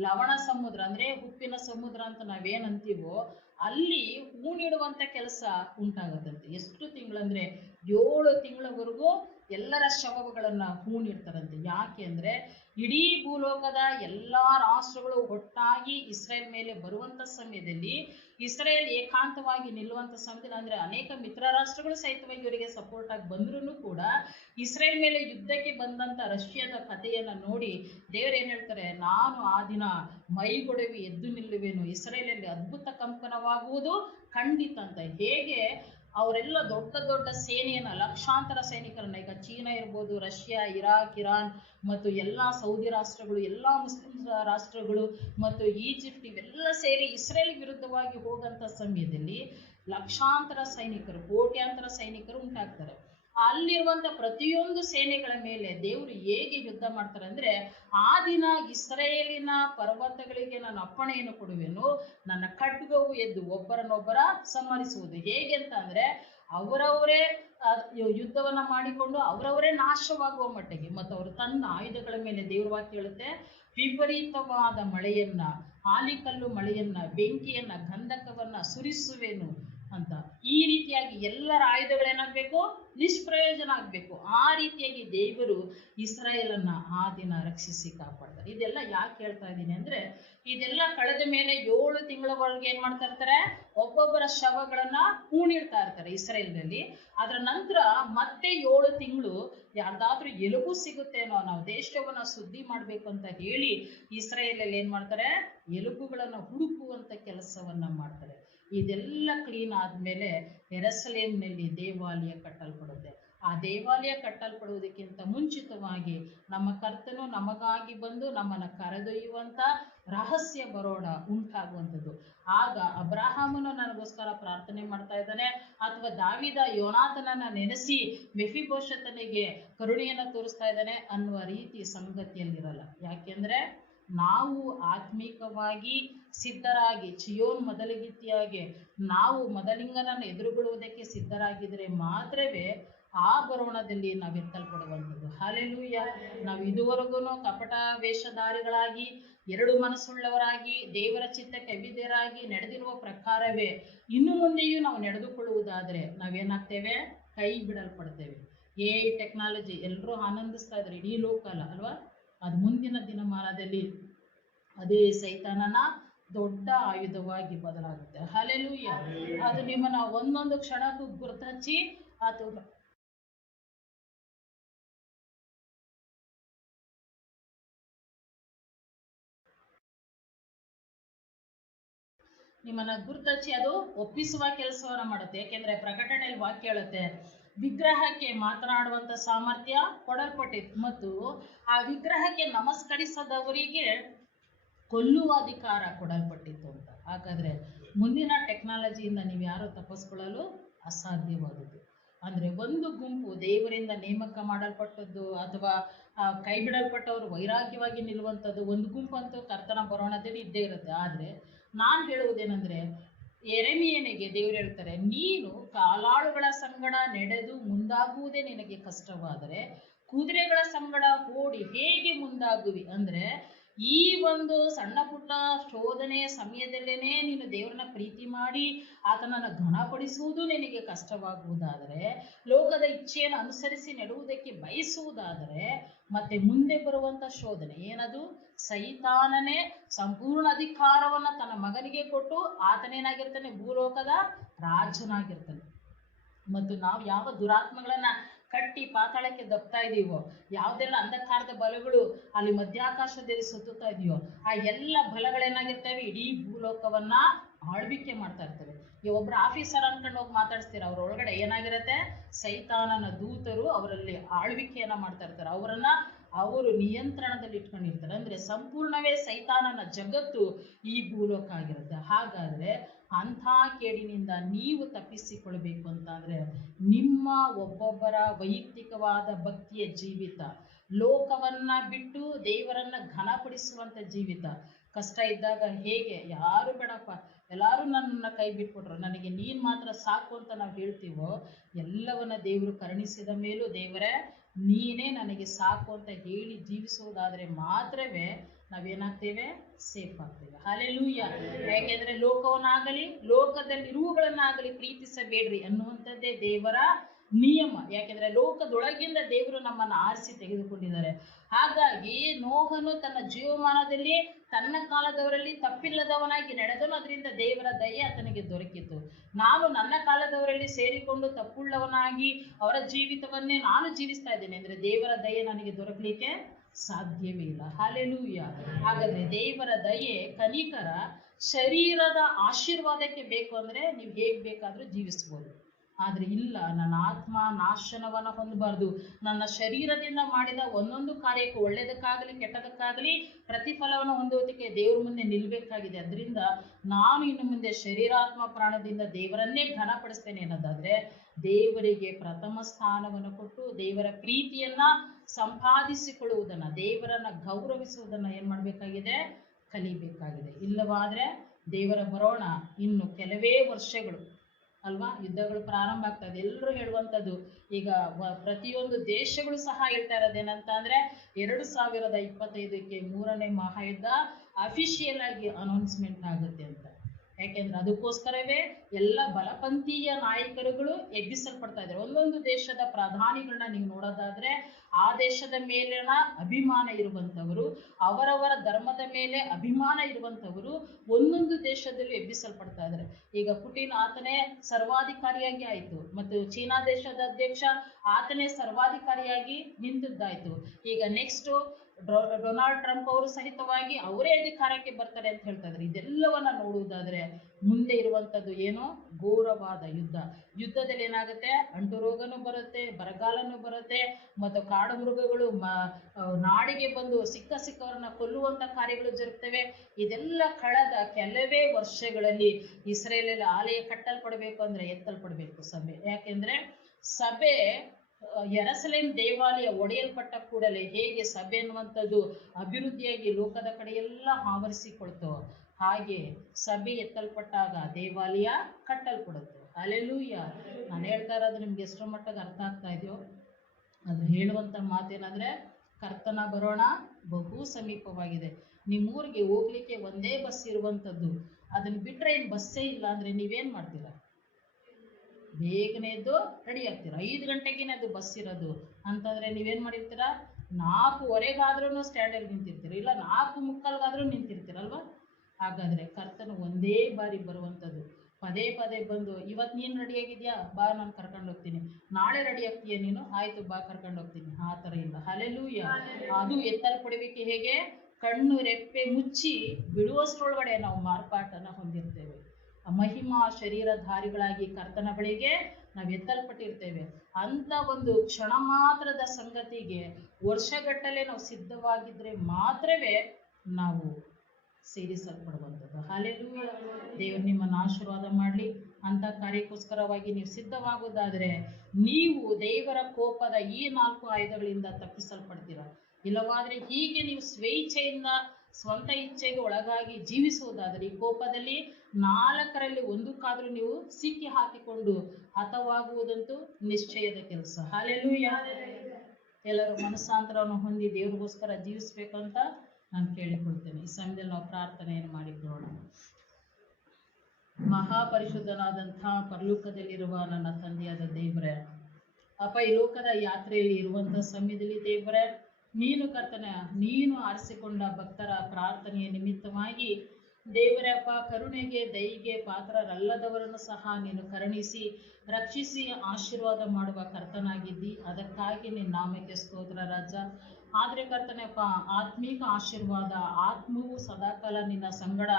ಲವಣ ಸಮುದ್ರ ಅಂದ್ರೆ ಉಪ್ಪಿನ ಸಮುದ್ರ ಅಂತ ನಾವೇನಂತೀವೋ ಅಲ್ಲಿ ಹೂಣಿಡುವಂತ ಕೆಲಸ ಉಂಟಾಗತ್ತಂತೆ. ಎಷ್ಟು ತಿಂಗಳಂದ್ರೆ 7 ತಿಂಗಳವರೆಗೂ ಎಲ್ಲರ ಶವಗಳನ್ನ ಹೂಣಿಡ್ತಾರಂತೆ. ಯಾಕೆ ಅಂದ್ರೆ ಇಡೀ ಭೂಲೋಕದ ಎಲ್ಲಾ ರಾಷ್ಟ್ರಗಳು ಒಟ್ಟಾಗಿ ಇಸ್ರೇಲ್ ಮೇಲೆ ಬರುವಂತ ಸಮಯದಲ್ಲಿ ಇಸ್ರೇಲ್ ಏಕಾಂತವಾಗಿ ನಿಲ್ಲುವಂತ ಸಮಯದಲ್ಲಿ, ಅಂದ್ರೆ ಅನೇಕ ಮಿತ್ರ ರಾಷ್ಟ್ರಗಳು ಸಹಿತವಾಗಿ ಇವರಿಗೆ ಸಪೋರ್ಟ್ ಆಗಿ ಬಂದ್ರೂ ಕೂಡ ಇಸ್ರೇಲ್ ಮೇಲೆ ಯುದ್ಧಕ್ಕೆ ಬಂದಂತ ರಷ್ಯಾದ ಕಥೆಯನ್ನ ನೋಡಿ ದೇವರು ಏನ್ ಹೇಳ್ತಾರೆ, ನಾನು ಆ ದಿನ ಮೈಗೊಡವಿ ಎದ್ದು ನಿಲ್ಲುವೆನು, ಇಸ್ರೇಲಲ್ಲಿ ಅದ್ಭುತ ಕಂಪನವಾಗುವುದು ಖಂಡಿತ ಅಂತ. ಹೇಗೆ ಅವರೆಲ್ಲ ದೊಡ್ಡ ದೊಡ್ಡ ಸೇನೆಯನ್ನ, ಲಕ್ಷಾಂತರ ಸೈನಿಕರನ್ನ, ಈಗ ಚೀನಾ ಇರ್ಬೋದು, ರಷ್ಯಾ, ಇರಾಕ್, ಇರಾನ್ ಮತ್ತು ಎಲ್ಲಾ ಸೌದಿ ರಾಷ್ಟ್ರಗಳು, ಎಲ್ಲಾ ಮುಸ್ಲಿಂ ರಾಷ್ಟ್ರಗಳು ಮತ್ತು ಈಜಿಪ್ಟ್ ಇವೆಲ್ಲ ಸೇರಿ ಇಸ್ರೇಲ್ ವಿರುದ್ಧವಾಗಿ ಹೋಗಂತ ಸಮಯದಲ್ಲಿ ಲಕ್ಷಾಂತರ ಸೈನಿಕರು, ಕೋಟ್ಯಾಂತರ ಸೈನಿಕರು ಉಂಟಾಗ್ತಾರೆ. ಅಲ್ಲಿರುವಂತ ಪ್ರತಿಯೊಂದು ಸೇನೆಗಳ ಮೇಲೆ ದೇವರು ಹೇಗೆ ಯುದ್ಧ ಮಾಡ್ತಾರೆ ಅಂದ್ರೆ, ಆ ದಿನ ಇಸ್ರಾಯೇಲಿನ ಪರ್ವತಗಳಿಗೆ ನಾನು ಅಪ್ಪಣೆಯನ್ನು ಕೊಡುವೆನು, ನನ್ನ ಖಡ್ಗವು ಎದ್ದು ಒಬ್ಬರನ್ನೊಬ್ಬರ ಸಂಹರಿಸುವುದು. ಹೇಗೆ ಅಂತ ಅಂದ್ರೆ ಅವರವರೇ ಯುದ್ಧವನ್ನ ಮಾಡಿಕೊಂಡು ಅವರವರೇ ನಾಶವಾಗುವ ಮಟ್ಟಿಗೆ, ಮತ್ತು ಅವರು ತನ್ನ ಆಯುಧಗಳ ಮೇಲೆ ದೇವ್ರ ವಾಕ್ಯ ಹೇಳುತ್ತೆ, ವಿಪರೀತವಾದ ಮಳೆಯನ್ನ, ಆಲಿಕಲ್ಲು ಮಳೆಯನ್ನ, ಬೆಂಕಿಯನ್ನ, ಗಂಧಕವನ್ನ ಸುರಿಸುವೆನು ಅಂತ. ಈ ರೀತಿಯಾಗಿ ಎಲ್ಲರ ಆಯುಧಗಳೇನಾಗ್ಬೇಕು, ನಿಷ್ಪ್ರಯೋಜನ ಆಗ್ಬೇಕು. ಆ ರೀತಿಯಾಗಿ ದೇವರು ಇಸ್ರಾಯೇಲನ್ನ ಆ ದಿನ ರಕ್ಷಿಸಿ ಕಾಪಾಡ್ತಾರೆ. ಇದೆಲ್ಲ ಯಾಕೆ ಹೇಳ್ತಾ ಇದ್ದೀನಿ ಅಂದ್ರೆ, ಇದೆಲ್ಲ ಕಳೆದ ಮೇಲೆ 7 ತಿಂಗಳವರೆಗೆ ಏನ್ ಮಾಡ್ತಾ ಇರ್ತಾರೆ, ಒಬ್ಬೊಬ್ಬರ ಶವಗಳನ್ನ ಹೂಣಿಡ್ತಾ ಇರ್ತಾರೆ ಇಸ್ರಾಯೇಲ್ನಲ್ಲಿ. ಅದರ ನಂತರ ಮತ್ತೆ 7 ತಿಂಗಳು ಯಾರ್ದಾದ್ರೂ ಎಲುಬು ಸಿಗುತ್ತೇನೋ, ನಾವು ದೇಶವನ್ನ ಶುದ್ಧಿ ಮಾಡ್ಬೇಕು ಅಂತ ಹೇಳಿ ಇಸ್ರಾಯೇಲಲ್ಲಿ ಏನ್ ಮಾಡ್ತಾರೆ, ಎಲುಬುಗಳನ್ನ ಹುಡುಕುವಂತ ಕೆಲಸವನ್ನ ಮಾಡ್ತಾರೆ. ಇದೆಲ್ಲ ಕ್ಲೀನ್ ಆದ್ಮೇಲೆ ಯೆರೂಸಲೇಮಿನಲ್ಲಿ ದೇವಾಲಯ ಕಟ್ಟಲ್ಪಡುತ್ತೆ. ಆ ದೇವಾಲಯ ಕಟ್ಟಲ್ಪಡುವುದಕ್ಕಿಂತ ಮುಂಚಿತವಾಗಿ ನಮ್ಮ ಕರ್ತನು ನಮಗಾಗಿ ಬಂದು ನಮ್ಮನ್ನ ಕರೆದೊಯ್ಯುವಂತ ರಹಸ್ಯ ಬರೋಣ ಉಂಟಾಗುವಂಥದ್ದು. ಆಗ ಅಬ್ರಹಾಮನು ನನಗೋಸ್ಕರ ಪ್ರಾರ್ಥನೆ ಮಾಡ್ತಾ ಇದ್ದಾನೆ, ಅಥವಾ ದಾವಿದ ಯೋನಾಥನನ್ನ ನೆನೆಸಿ ಮೆಫಿಬೋಶತನಿಗೆ ಕರುಣೆಯನ್ನ ತೋರಿಸ್ತಾ ಇದ್ದಾನೆ ಅನ್ನುವ ರೀತಿ ಸಂಗತಿಯಲ್ಲಿರಲ್ಲ. ಯಾಕೆಂದ್ರೆ ನಾವು ಆತ್ಮಿಕವಾಗಿ ಸಿದ್ಧರಾಗಿ, ಚಿಯೋನ್ ಮೊದಲಿಗಿತ್ತಿಯಾಗಿ ನಾವು ಮೊದಲಿಂಗನನ್ನು ಎದುರುಗೊಳ್ಳುವುದಕ್ಕೆ ಸಿದ್ಧರಾಗಿದ್ರೆ ಮಾತ್ರವೇ ಆ ಬರೋಣದಲ್ಲಿ ನಾವು ಎತ್ತಲ್ಪಡುವಂಥದ್ದು. ಹಲ್ಲೆಲೂಯ. ನಾವು ಇದುವರೆಗೂ ಕಪಟ ವೇಷಧಾರಿಗಳಾಗಿ, 2 ಮನಸ್ಸುಳ್ಳವರಾಗಿ, ದೇವರ ಚಿತ್ತಕ್ಕೆ ಅವಿಧೇಯರಾಗಿ ನಡೆದಿರುವ ಪ್ರಕಾರವೇ ಇನ್ನು ಮುಂದೆಯೂ ನಾವು ನಡೆದುಕೊಳ್ಳುವುದಾದ್ರೆ ನಾವೇನಾಗ್ತೇವೆ, ಕೈ ಬಿಡಲ್ಪಡ್ತೇವೆ. ಟೆಕ್ನಾಲಜಿ ಎಲ್ಲರೂ ಆನಂದಿಸ್ತಾ ಇದ್ದಾರೆ, ಇಡೀ ಲೋಕ ಅಲ್ವಾ. ಅದು ಮುಂದಿನ ದಿನಮಾನದಲ್ಲಿ ಅದೇ ಸೈತಾನನ ದೊಡ್ಡ ಆಯುಧವಾಗಿ ಬದಲಾಗುತ್ತೆ. ಹಲ್ಲೆಲೂಯ. ಅದು ನಿಮ್ಮನ್ನ ಒಂದೊಂದು ಕ್ಷಣಕ್ಕೂ ಗುರುತಚ್ಚಿ ಅದು ನಿಮ್ಮನ್ನ ಗುರುತಚ್ಚಿ ಅದು ಒಪ್ಪಿಸುವ ಕೆಲಸವನ್ನ ಮಾಡುತ್ತೆ. ಯಾಕೆಂದ್ರೆ ಪ್ರಕಟಣೆಯಲ್ಲಿ ವಾಕ್ಯ ಹೇಳುತ್ತೆ, ವಿಗ್ರಹಕ್ಕೆ ಮಾತನಾಡುವಂತ ಸಾಮರ್ಥ್ಯ ಕೊಡಲ್ಪಟ್ಟಿತ್ತು ಮತ್ತು ಆ ವಿಗ್ರಹಕ್ಕೆ ನಮಸ್ಕರಿಸದವರಿಗೆ ಕೊಲ್ಲುವ ಅಧಿಕಾರ ಕೊಡಲ್ಪಟ್ಟಿತ್ತು ಅಂತ. ಹಾಗಾದ್ರೆ ಮುಂದಿನ ಟೆಕ್ನಾಲಜಿಯಿಂದ ನೀವು ಯಾರು ತಪ್ಪಿಸ್ಕೊಳ್ಳಲು ಅಸಾಧ್ಯವಾದದ್ದು. ಅಂದ್ರೆ ಒಂದು ಗುಂಪು ದೇವರಿಂದ ನೇಮಕ ಮಾಡಲ್ಪಟ್ಟದ್ದು ಅಥವಾ ಕೈ ಬಿಡಲ್ಪಟ್ಟವರು ವೈರಾಗ್ಯವಾಗಿ ನಿಲ್ಲುವಂಥದ್ದು, ಒಂದು ಗುಂಪು ಅಂತೂ ಕರ್ತನ ಬರೋಣದಲ್ಲಿ ಇದ್ದೇ ಇರುತ್ತೆ. ಆದ್ರೆ ನಾನು ಹೇಳುವುದೇನೆಂದ್ರೆ, ಯೆರೆಮೀಯನಿಗೆ ದೇವರು ಹೇಳ್ತಾರೆ, ನೀನು ಕಾಲಾಳುಗಳ ಸಂಗಡ ನಡೆದು ಮುಂದಾಗುವುದೇ ನಿನಗೆ ಕಷ್ಟವಾದರೆ ಕುದುರೆಗಳ ಸಂಗಡ ಓಡಿ ಹೇಗೆ ಮುಂದಾಗುವಿ. ಅಂದ್ರೆ ಈ ಒಂದು ಸಣ್ಣ ಪುಟ್ಟ ಶೋಧನೆಯ ಸಮಯದಲ್ಲೇನೆ ನೀನು ದೇವರನ್ನ ಪ್ರೀತಿ ಮಾಡಿ ಆತನನ್ನು ಘನಪಡಿಸುವುದು ನಿನಗೆ ಕಷ್ಟವಾಗುವುದಾದರೆ, ಲೋಕದ ಇಚ್ಛೆಯನ್ನು ಅನುಸರಿಸಿ ನಡೆಯುವುದಕ್ಕೆ ಬಯಸುವುದಾದರೆ, ಮತ್ತೆ ಮುಂದೆ ಬರುವಂತ ಶೋಧನೆ ಏನದು, ಸೈತಾನನೇ ಸಂಪೂರ್ಣ ಅಧಿಕಾರವನ್ನ ತನ್ನ ಮಗನಿಗೆ ಕೊಟ್ಟು ಆತನೇನಾಗಿರ್ತಾನೆ, ಭೂಲೋಕದ ರಾಜನಾಗಿರ್ತಾನೆ. ಮತ್ತು ನಾವು ಯಾವ ದುರಾತ್ಮಗಳನ್ನ ಕಟ್ಟಿ ಪಾತಾಳಕ್ಕೆ ದಬ್ತಾ ಇದೀವೋ, ಯಾವ್ದೆಲ್ಲ ಅಂಧಕಾರದ ಬಲಗಳು ಅಲ್ಲಿ ಮಧ್ಯಾಕಾಶದಲ್ಲಿ ಸುತ್ತುತ್ತಾ ಇದೆಯೋ, ಆ ಎಲ್ಲ ಬಲಗಳೇನಾಗಿರ್ತವೆ, ಇಡೀ ಭೂಲೋಕವನ್ನ ಆಳ್ವಿಕೆ ಮಾಡ್ತಾ ಇರ್ತವೆ. ಈ ಒಬ್ರು ಆಫೀಸರ್ ಅನ್ಕೊಂಡು ಹೋಗಿ ಮಾತಾಡಿಸ್ತೀರ, ಅವ್ರ ಒಳಗಡೆ ಏನಾಗಿರುತ್ತೆ, ಸೈತಾನನ ದೂತರು ಅವರಲ್ಲಿ ಆಳ್ವಿಕೆಯನ್ನ ಮಾಡ್ತಾ ಇರ್ತಾರೆ. ಅವರು ನಿಯಂತ್ರಣದಲ್ಲಿ ಇಟ್ಕೊಂಡಿರ್ತಾರೆ. ಅಂದ್ರೆ ಸಂಪೂರ್ಣವೇ ಸೈತಾನನ ಜಗತ್ತು ಈ ಭೂಲೋಕ ಆಗಿರುತ್ತೆ. ಹಾಗಾದ್ರೆ ಅಂಥ ಕೇಡಿನಿಂದ ನೀವು ತಪ್ಪಿಸಿಕೊಳ್ಬೇಕು ಅಂತಾದ್ರೆ ನಿಮ್ಮ ಒಬ್ಬೊಬ್ಬರ ವೈಯಕ್ತಿಕವಾದ ಭಕ್ತಿಯ ಜೀವಿತ, ಲೋಕವನ್ನ ಬಿಟ್ಟು ದೇವರನ್ನ ಘನಪಡಿಸುವಂತ ಜೀವಿತ. ಕಷ್ಟ ಇದ್ದಾಗ ಹೇಗೆ, ಯಾರು ಬೇಡಪ್ಪ, ಎಲ್ಲರೂ ನನ್ನನ್ನು ಕೈ ಬಿಟ್ಬಿಟ್ರು, ನನಗೆ ನೀನ್ ಮಾತ್ರ ಸಾಕು ಅಂತ ನಾವು ಹೇಳ್ತೀವೋ, ಎಲ್ಲವನ್ನ ದೇವರು ಕರುಣಿಸಿದ ಮೇಲೂ ದೇವರೇ ನೀನೇ ನನಗೆ ಸಾಕು ಅಂತ ಹೇಳಿ ಜೀವಿಸುವುದಾದ್ರೆ ಮಾತ್ರವೇ ನಾವೇನಾಗ್ತೇವೆ, ಸೇಫ್ ಆಗ್ತೇವೆ. ಹಲ್ಲೆಲೂಯ. ಯಾಕೆಂದ್ರೆ ಲೋಕವನ್ನಾಗಲಿ ಲೋಕದಲ್ಲಿರುವುಗಳನ್ನಾಗಲಿ ಪ್ರೀತಿಸಬೇಡ್ರಿ ಅನ್ನುವಂಥದ್ದೇ ದೇವರ ನಿಯಮ. ಯಾಕೆಂದ್ರೆ ಲೋಕದೊಳಗಿಂದ ದೇವರು ನಮ್ಮನ್ನು ಆರಿಸಿ ತೆಗೆದುಕೊಂಡಿದ್ದಾರೆ. ಹಾಗಾಗಿ ನೋಹನು ತನ್ನ ಜೀವಮಾನದಲ್ಲಿ ತನ್ನ ಕಾಲದವರಲ್ಲಿ ತಪ್ಪಿಲ್ಲದವನಾಗಿ ನಡೆದನು, ಅದರಿಂದ ದೇವರ ದಯೆ ಆತನಿಗೆ ದೊರಕಿತು. ನಾನು ನನ್ನ ಕಾಲದವರಲ್ಲಿ ಸೇರಿಕೊಂಡು ತಪ್ಪುಳ್ಳವನಾಗಿ ಅವರ ಜೀವಿತವನ್ನೇ ನಾನು ಜೀವಿಸ್ತಾ ಇದ್ದೇನೆ ಅಂದ್ರೆ ದೇವರ ದಯೆ ನನಗೆ ದೊರಕಲಿಕ್ಕೆ ಸಾಧ್ಯವೇ ಇಲ್ಲ. ಹಲ್ಲೆಲೂಯ. ಹಾಗಾದ್ರೆ ದೇವರ ದಯೆ, ಕನಿಕರ ಶರೀರದ ಆಶೀರ್ವಾದಕ್ಕೆ ಬೇಕು ಅಂದ್ರೆ ನೀವು ಹೇಗ್ ಬೇಕಾದ್ರೂ ಜೀವಿಸ್ಬೋದು. ಆದ್ರೆ ಇಲ್ಲ, ನನ್ನ ಆತ್ಮ ನಾಶನವನ್ನ ಹೊಂದಬಾರ್ದು, ನನ್ನ ಶರೀರದಿಂದ ಮಾಡಿದ ಒಂದೊಂದು ಕಾರ್ಯಕ್ಕೂ ಒಳ್ಳೆಯದಕ್ಕಾಗಲಿ ಕೆಟ್ಟದಕ್ಕಾಗಲಿ ಪ್ರತಿಫಲವನ್ನು ಹೊಂದುವುದಕ್ಕೆ ದೇವ್ರ ಮುಂದೆ ನಿಲ್ಬೇಕಾಗಿದೆ. ಅದರಿಂದ ನಾನು ಇನ್ನು ಮುಂದೆ ಶರೀರಾತ್ಮ ಪ್ರಾಣದಿಂದ ದೇವರನ್ನೇ ಘನಪಡಿಸ್ತೇನೆ ಅನ್ನೋದಾದ್ರೆ ದೇವರಿಗೆ ಪ್ರಥಮ ಸ್ಥಾನವನ್ನು ಕೊಟ್ಟು ದೇವರ ಪ್ರೀತಿಯನ್ನ ಸಂಪಾದಿಸಿಕೊಳ್ಳುವುದನ್ನ, ದೇವರನ್ನ ಗೌರವಿಸುವುದನ್ನ ಏನ್ ಮಾಡ್ಬೇಕಾಗಿದೆ, ಕಲಿಬೇಕಾಗಿದೆ. ಇಲ್ಲವಾದ್ರೆ ದೇವರ ಬರೋಣ ಇನ್ನು ಕೆಲವೇ ವರ್ಷಗಳು ಅಲ್ವಾ, ಯುದ್ಧಗಳು ಪ್ರಾರಂಭ ಆಗ್ತಾ ಇದೆ. ಎಲ್ಲರೂ ಹೇಳುವಂಥದ್ದು ಈಗ ಪ್ರತಿಯೊಂದು ದೇಶಗಳು ಸಹ ಹೇಳ್ತಾ ಇರೋದೇನಂತ ಅಂದ್ರೆ 2025ಕ್ಕೆ 3ನೇ ಮಹಾಯುದ್ಧ ಅಫಿಷಿಯಲ್ ಆಗಿ ಅನೌನ್ಸ್ಮೆಂಟ್ ಆಗುತ್ತೆ ಅಂತ. ಯಾಕೆಂದ್ರೆ ಅದಕ್ಕೋಸ್ಕರವೇ ಎಲ್ಲ ಬಲಪಂಥೀಯ ನಾಯಕರುಗಳು ಎಬ್ಬಿಸಲ್ಪಡ್ತಾ ಇದ್ದಾರೆ. ಒಂದೊಂದು ದೇಶದ ಪ್ರಧಾನಿಗಳನ್ನ ನೀವು ನೋಡೋದಾದ್ರೆ ಆ ದೇಶದ ಮೇಲಿನ ಅಭಿಮಾನ ಇರುವಂಥವರು, ಅವರವರ ಧರ್ಮದ ಮೇಲೆ ಅಭಿಮಾನ ಇರುವಂಥವರು ಒಂದೊಂದು ದೇಶದಲ್ಲಿ ಎಬ್ಬಿಸಲ್ಪಡ್ತಾ ಇದ್ದಾರೆ. ಈಗ ಪುಟಿನ್ ಆತನೇ ಸರ್ವಾಧಿಕಾರಿಯಾಗಿ ಆಯಿತು, ಮತ್ತು ಚೀನಾ ದೇಶದ ಅಧ್ಯಕ್ಷ ಆತನೇ ಸರ್ವಾಧಿಕಾರಿಯಾಗಿ ನಿಂತಿದ್ದಾಯ್ತು. ಈಗ ನೆಕ್ಸ್ಟ್ ಡೊನಾಲ್ಡ್ ಟ್ರಂಪ್ ಅವರು ಸಹಿತವಾಗಿ ಅವರೇ ಅಧಿಕಾರಕ್ಕೆ ಬರ್ತಾರೆ ಅಂತ ಹೇಳ್ತಾ ಇದ್ದಾರೆ. ಇದೆಲ್ಲವನ್ನ ನೋಡುವುದಾದ್ರೆ ಮುಂದೆ ಇರುವಂಥದ್ದು ಏನೋ ಘೋರವಾದ ಯುದ್ಧ. ಯುದ್ಧದಲ್ಲಿ ಏನಾಗುತ್ತೆ, ಅಂಟು ರೋಗನೂ ಬರುತ್ತೆ, ಬರಗಾಲನೂ ಬರುತ್ತೆ, ಮತ್ತು ಕಾಡು ಮೃಗಗಳು ನಾಡಿಗೆ ಬಂದು ಸಿಕ್ಕವರನ್ನ ಕೊಲ್ಲುವಂತ ಕಾರ್ಯಗಳು ಜರುಗ್ತವೆ. ಇದೆಲ್ಲ ಕಳೆದ ಕೆಲವೇ ವರ್ಷಗಳಲ್ಲಿ ಇಸ್ರೇಲಲ್ಲಿ ಆಲಯ ಕಟ್ಟಲ್ಪಡಬೇಕು ಅಂದ್ರೆ ಎತ್ತಲ್ಪಡಬೇಕು ಸಭೆ. ಯಾಕೆಂದ್ರೆ ಸಭೆ ಯೆರೂಸಲೇಮ್ ದೇವಾಲಯ ಒಡೆಯಲ್ಪಟ್ಟ ಕೂಡಲೇ ಹೇಗೆ ಸಭೆ ಅನ್ನುವಂಥದ್ದು ಅಭಿವೃದ್ಧಿಯಾಗಿ ಲೋಕದ ಕಡೆ ಎಲ್ಲ ಆವರಿಸಿಕೊಳ್ತೋ, ಹಾಗೆ ಸಭೆ ಎತ್ತಲ್ಪಟ್ಟಾಗ ದೇವಾಲಯ ಕಟ್ಟಲ್ಪಡುತ್ತೆ. ಹಲ್ಲೆಲೂಯ. ನಾನು ಹೇಳ್ತಾ ಇರೋದು ನಿಮ್ಗೆ ಎಷ್ಟರ ಮಟ್ಟಿಗೆ ಅರ್ಥ ಆಗ್ತಾ ಇದೆಯೋ, ಅದು ಹೇಳುವಂತ ಮಾತೇನಂದ್ರೆ ಕರ್ತನ ಬರೋಣ ಬಹು ಸಮೀಪವಾಗಿದೆ. ನಿಮ್ಮೂರಿಗೆ ಹೋಗ್ಲಿಕ್ಕೆ ಒಂದೇ ಬಸ್ ಇರುವಂಥದ್ದು, ಅದನ್ನ ಬಿಟ್ರೆ ಏನು ಬಸ್ಸೇ ಇಲ್ಲ ಅಂದ್ರೆ ನೀವೇನ್ ಮಾಡ್ತೀರಾ, ಬೇಗನೆ ಎದ್ದು ರೆಡಿ ಆಗ್ತೀರಾ. 5 ಗಂಟೆಗೇನೆ ಅದು ಬಸ್ ಇರೋದು ಅಂತಂದ್ರೆ ನೀವೇನ್ ಮಾಡಿರ್ತೀರಾ, 4:15ಗಾದ್ರೂ ಸ್ಟ್ಯಾಂಡಲ್ಲಿ ನಿಂತಿರ್ತೀರ, ಇಲ್ಲ 4:45ಗಾದ್ರೂ ನಿಂತಿರ್ತೀರಲ್ವಾ. ಹಾಗಾದ್ರೆ ಕರ್ತನು ಒಂದೇ ಬಾರಿ ಬರುವಂಥದ್ದು. ಪದೇ ಪದೇ ಬಂದು ಇವತ್ತು ನೀನು ರೆಡಿ ಆಗಿದ್ಯಾ, ಬಾ ನಾನು ಕರ್ಕೊಂಡು ಹೋಗ್ತೀನಿ, ನಾಳೆ ರೆಡಿ ಆಗ್ತೀಯ ನೀನು, ಆಯ್ತು ಬಾ ಕರ್ಕೊಂಡು ಹೋಗ್ತೀನಿ, ಆ ಥರ ಇಲ್ಲ. ಹಲ್ಲೆಲೂಯ. ಅದು ಎತ್ತಲ್ಪಡುವಿಕೆ ಹೇಗೆ, ಕಣ್ಣು ರೆಪ್ಪೆ ಮುಚ್ಚಿ ಬಿಡುವಷ್ಟರೊಳಗಡೆ ನಾವು ಮಾರ್ಪಾಟನ್ನ ಹೊಂದಿರ್ತೇವೆ. ಮಹಿಮಾ ಶರೀರಧಾರಿಗಳಾಗಿ ಕರ್ತನ ಬಳಿಗೆ ನಾವು ಎತ್ತಲ್ಪಟ್ಟಿರ್ತೇವೆ. ಅಂತ ಒಂದು ಕ್ಷಣ ಮಾತ್ರದ ಸಂಗತಿಗೆ ವರ್ಷಗಟ್ಟಲೆ ನಾವು ಸಿದ್ಧವಾಗಿದ್ರೆ ಮಾತ್ರವೇ ನಾವು ಸೇರಿಸಲ್ಪಡುವಂಥದ್ದು. ಹಲ್ಲೆಲೂಯ. ದೇವರು ನಿಮ್ಮನ್ನು ಆಶೀರ್ವಾದ ಮಾಡಲಿ. ಅಂತ ಕಾರ್ಯಕ್ಕೋಸ್ಕರವಾಗಿ ನೀವು ಸಿದ್ಧವಾಗುವುದಾದ್ರೆ ನೀವು ದೇವರ ಕೋಪದ ಈ 4 ಆಯುಧಗಳಿಂದ ತಪ್ಪಿಸಲ್ಪಡ್ತೀರ. ಇಲ್ಲವಾದ್ರೆ ಹೀಗೆ ನೀವು ಸ್ವೇಚ್ಛೆಯಿಂದ ಸ್ವಂತ ಇಚ್ಛೆಗೆ ಒಳಗಾಗಿ ಜೀವಿಸುವುದಾದರೆ ಈ ಕೋಪದಲ್ಲಿ 4ರಲ್ಲಿ 1ಕ್ಕಾದ್ರೂ ನೀವು ಸಿಕ್ಕಿ ಹಾಕಿಕೊಂಡು ಹತವಾಗುವುದಂತೂ ನಿಶ್ಚಯದ ಕೆಲಸ. ಹಲ್ಲೆಲೂಯ. ಎಲ್ಲರೂ ಮನಸ್ಸಾಂತರವನ್ನು ಹೊಂದಿ ದೇವರಿಗೋಸ್ಕರ ಜೀವಿಸ್ಬೇಕು ಅಂತ ನಾನು ಕೇಳಿಕೊಳ್ತೇನೆ. ಈ ಸಮಯದಲ್ಲಿ ನಾವು ಪ್ರಾರ್ಥನೆಯನ್ನು ಮಾಡಿಕೊಳ್ಳೋಣ. ಮಹಾಪರಿಶುದ್ಧನಾದಂತಹ ಪರಲೋಕದಲ್ಲಿರುವ ನನ್ನ ತಂದೆಯಾದ ದೇವರೇ, ಅಪ್ಪ, ಈ ಲೋಕದ ಯಾತ್ರೆಯಲ್ಲಿ ಇರುವಂತಹ ಸಮಯದಲ್ಲಿ ದೇವರೇ, ನೀನು ಕರ್ತನೆ, ನೀನು ಆರಿಸಿಕೊಂಡ ಭಕ್ತರ ಪ್ರಾರ್ಥನೆಯ ನಿಮಿತ್ತವಾಗಿ ದೇವರಪ್ಪ, ಕರುಣೆಗೆ ದಯೆಗೆ ಪಾತ್ರರಲ್ಲದವರನ್ನು ಸಹ ನೀನು ಕರುಣಿಸಿ ರಕ್ಷಿಸಿ ಆಶೀರ್ವಾದ ಮಾಡುವ ಕರ್ತನಾಗಿದ್ದಿ. ಅದಕ್ಕಾಗಿ ನಿನ್ನ ನಾಮಕ್ಕೆ ಸ್ತೋತ್ರ ರಾಜ. ಆದರೆ ಕರ್ತನೆಪ್ಪ, ಆತ್ಮೀಕ ಆಶೀರ್ವಾದ ಆತ್ಮವು ಸದಾಕಾಲ ನಿನ್ನ ಸಂಗಡ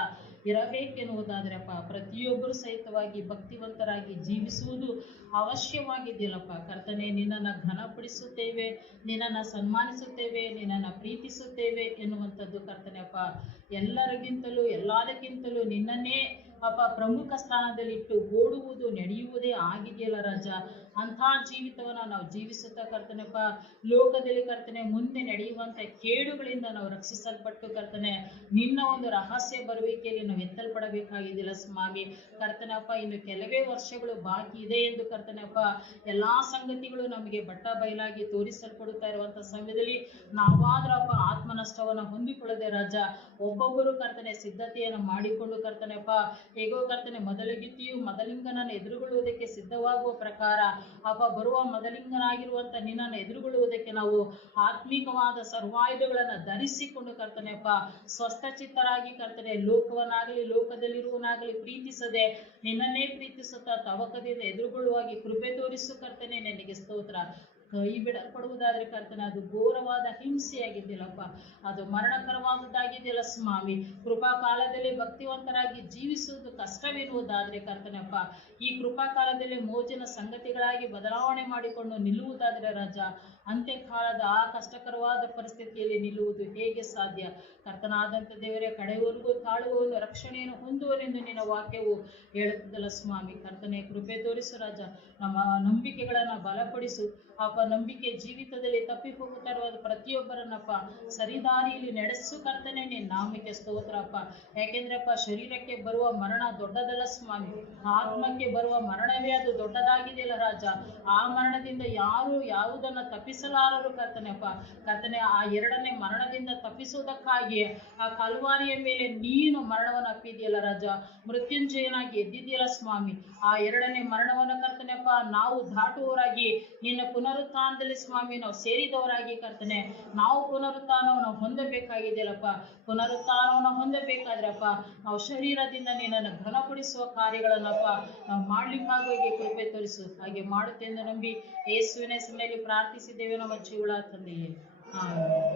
ಇರಬೇಕೆನ್ನುವುದಾದ್ರಪ್ಪ, ಪ್ರತಿಯೊಬ್ಬರು ಸಹಿತವಾಗಿ ಭಕ್ತಿವಂತರಾಗಿ ಜೀವಿಸುವುದು ಅವಶ್ಯವಾಗಿದ್ದಿಲ್ಲಪ್ಪ. ಕರ್ತನೆ, ನಿನ್ನನ್ನು ಘನಪಡಿಸುತ್ತೇವೆ, ನಿನ್ನನ್ನು ಸನ್ಮಾನಿಸುತ್ತೇವೆ, ನಿನ್ನನ್ನು ಪ್ರೀತಿಸುತ್ತೇವೆ ಎನ್ನುವಂಥದ್ದು ಕರ್ತನೆಪ್ಪ, ಎಲ್ಲರಿಗಿಂತಲೂ ಎಲ್ಲದಕ್ಕಿಂತಲೂ ನಿನ್ನನ್ನೇ ಅಪ್ಪ ಪ್ರಮುಖ ಸ್ಥಾನದಲ್ಲಿಟ್ಟು ಓಡುವುದು ನಡೆಯುವುದೇ ಆಗಿದೆಯಲ್ಲ ರಾಜ. ಅಂಥ ಜೀವಿತವನ್ನು ನಾವು ಜೀವಿಸುತ್ತಾ ಕರ್ತನೆಪ್ಪ, ಲೋಕದಲ್ಲಿ ಕರ್ತನೆ ಮುಂದೆ ನಡೆಯುವಂಥ ಕೇಡುಗಳಿಂದ ನಾವು ರಕ್ಷಿಸಲ್ಪಟ್ಟು ಕರ್ತನೆ ನಿನ್ನ ಒಂದು ರಹಸ್ಯ ಬರುವಿಕೆಯಲ್ಲಿ ನಾವು ಎತ್ತಲ್ಪಡಬೇಕಾಗಿದ್ದಿಲ್ಲ ಸ್ವಾಮಿ. ಕರ್ತನಪ್ಪ, ಇನ್ನು ಕೆಲವೇ ವರ್ಷಗಳು ಬಾಕಿ ಇದೆ ಎಂದು ಕರ್ತನಪ್ಪ ಎಲ್ಲಾ ಸಂಗತಿಗಳು ನಮಗೆ ಬಟ್ಟ ಬಯಲಾಗಿ ತೋರಿಸಲ್ಪಡುತ್ತಾ ಇರುವಂಥ ಸಮಯದಲ್ಲಿ ನಾವಾದ್ರಪ್ಪ ಆತ್ಮನಷ್ಟವನ್ನು ಹೊಂದಿಕೊಳ್ಳದೆ ರಾಜ, ಒಬ್ಬೊಬ್ಬರು ಕರ್ತನೆ ಸಿದ್ಧತೆಯನ್ನು ಮಾಡಿಕೊಂಡು ಕರ್ತನೆಪ್ಪ, ಹೇಗೋ ಕರ್ತನೆ ಮೊದಲಿಗಿತ್ತಿಯು ಮೊದಲಿಂಗನನ್ನು ಎದುರುಗೊಳ್ಳುವುದಕ್ಕೆ ಸಿದ್ಧವಾಗುವ ಪ್ರಕಾರ ಅಪ್ಪ, ಬರುವ ಮೊದಲಿಂಗನಾಗಿರುವಂಥ ನಿನ್ನನ್ನು ಎದುರುಗೊಳ್ಳುವುದಕ್ಕೆ ನಾವು ಆತ್ಮೀಕವಾದ ಸರ್ವಾಯುಧಗಳನ್ನು ಧರಿಸಿಕೊಂಡು ಕರ್ತನೆಪ್ಪ ಸ್ವಸ್ಥಚಿತ್ತರಾಗಿ ಕರ್ತನೆ ಲೋಕವನ್ನಾಗಲಿ ಲೋಕದಲ್ಲಿರುವನಾಗಲಿ ಪ್ರೀತಿಸದೆ ನಿನ್ನನ್ನೇ ಪ್ರೀತಿಸುತ್ತಾ ತವಕದಿಂದ ಎದುರುಗೊಳ್ಳುವಾಗಿ ಕೃಪೆ ತೋರಿಸು ಕರ್ತನೆ. ನಿನಗೆ ಸ್ತೋತ್ರ. ಕೈ ಬಿಡಲ್ಪಡುವುದಾದ್ರೆ ಕರ್ತನೆ ಅದು ಘೋರವಾದ ಹಿಂಸೆಯಾಗಿದ್ದಿಲ್ಲಪ್ಪ, ಅದು ಮರಣಕರವಾದದ್ದಾಗಿದ್ದಿಲ್ಲ ಸ್ವಾಮಿ. ಕೃಪಾ ಕಾಲದಲ್ಲಿ ಭಕ್ತಿವಂತರಾಗಿ ಜೀವಿಸುವುದು ಕಷ್ಟವಿರುವುದಾದ್ರೆ ಕರ್ತನೆಪ್ಪ, ಈ ಕೃಪಾ ಕಾಲದಲ್ಲಿ ಮೋಜಿನ ಸಂಗತಿಗಳಾಗಿ ಬದಲಾವಣೆ ಮಾಡಿಕೊಂಡು ನಿಲ್ಲುವುದಾದ್ರೆ ರಾಜ, ಅಂತ್ಯಕಾಲದ ಆ ಕಷ್ಟಕರವಾದ ಪರಿಸ್ಥಿತಿಯಲ್ಲಿ ನಿಲ್ಲುವುದು ಹೇಗೆ ಸಾಧ್ಯ? ಕರ್ತನಾದಂಥ ದೇವರೇ, ಕಡೆಯವರೆಗೂ ತಾಳುವವನು ರಕ್ಷಣೆಯನ್ನು ಹೊಂದುವನೆಂದು ನಿನ್ನ ವಾಕ್ಯವು ಹೇಳುತ್ತದಲ್ಲ ಸ್ವಾಮಿ. ಕರ್ತನೆ, ಕೃಪೆ ತೋರಿಸು ರಾಜ, ನಮ್ಮ ನಂಬಿಕೆಗಳನ್ನು ಬಲಪಡಿಸು ಅಪ್ಪ. ನಂಬಿಕೆ ಜೀವಿತದಲ್ಲಿ ತಪ್ಪಿ ಹೋಗುತ್ತಾ ಇರುವ ಪ್ರತಿಯೊಬ್ಬರನ್ನಪ್ಪ ಸರಿದಾರಿಯಲ್ಲಿ ನಡೆಸು ಕರ್ತನೆ. ನಿನ್ನ ನಾಮಕ್ಕೆ ಸ್ತೋತ್ರಪ್ಪ. ಯಾಕೆಂದ್ರಪ್ಪ, ಶರೀರಕ್ಕೆ ಬರುವ ಮರಣ ದೊಡ್ಡದಲ್ಲ ಸ್ವಾಮಿ, ಆತ್ಮಕ್ಕೆ ಬರುವ ಮರಣವೇ ಅದು ದೊಡ್ಡದಾಗಿದೆಯಲ್ಲ ರಾಜ. ಆ ಮರಣದಿಂದ ಯಾರು ಯಾವುದನ್ನು ತಪ್ಪಿಸಲಾರರು ಕರ್ತನೆಪ್ಪ. ಕರ್ತನೆ, ಆ ಎರಡನೇ ಮರಣದಿಂದ ತಪ್ಪಿಸುವುದಕ್ಕಾಗಿ ಆ ಕಲ್ವಾರಿಯ ಮೇಲೆ ನೀನು ಮರಣವನ್ನು ಅಪ್ಪಿದೆಯಲ್ಲ ರಾಜ, ಮೃತ್ಯುಂಜಯನಾಗಿ ಎದ್ದಿದೆಯಲ್ಲ ಸ್ವಾಮಿ. ಆ ಎರಡನೇ ಮರಣವನ್ನು ಕರ್ತನೆಪ್ಪ ನಾವು ದಾಟುವವರಾಗಿ ನಿನ್ನ ಪುನರುತ್ಥಾನದಲ್ಲಿ ಸ್ವಾಮಿ ನಾವು ಸೇರಿದವರಾಗಿ ಕರ್ತನೆ ನಾವು ಪುನರುತ್ಥಾನವನ್ನು ಹೊಂದಬೇಕಾಗಿದೆಯಲ್ಲಪ್ಪ. ಪುನರುತ್ಥಾನವನ್ನು ಹೊಂದಬೇಕಾದ್ರಪ್ಪ ನಾವು ಶರೀರದಿಂದ ನಿನ್ನನ್ನು ಘನಪಡಿಸುವ ಕಾರ್ಯಗಳನ್ನಪ್ಪ ನಾವು ಮಾಡ್ಲಿಕ್ಕಾಗಿ ಕೃಪೆ ತೋರಿಸು. ಹಾಗೆ ಮಾಡುತ್ತೆಂದು ನಂಬಿ ಯೇಸುವಿನ ಹೆಸರಿನಲ್ಲಿ ಪ್ರಾರ್ಥಿಸಿದ್ದೇವೆ ನಮ್ಮ ಜೀವಳ ತಂದೆಯೇ, ಆಮೆನ್.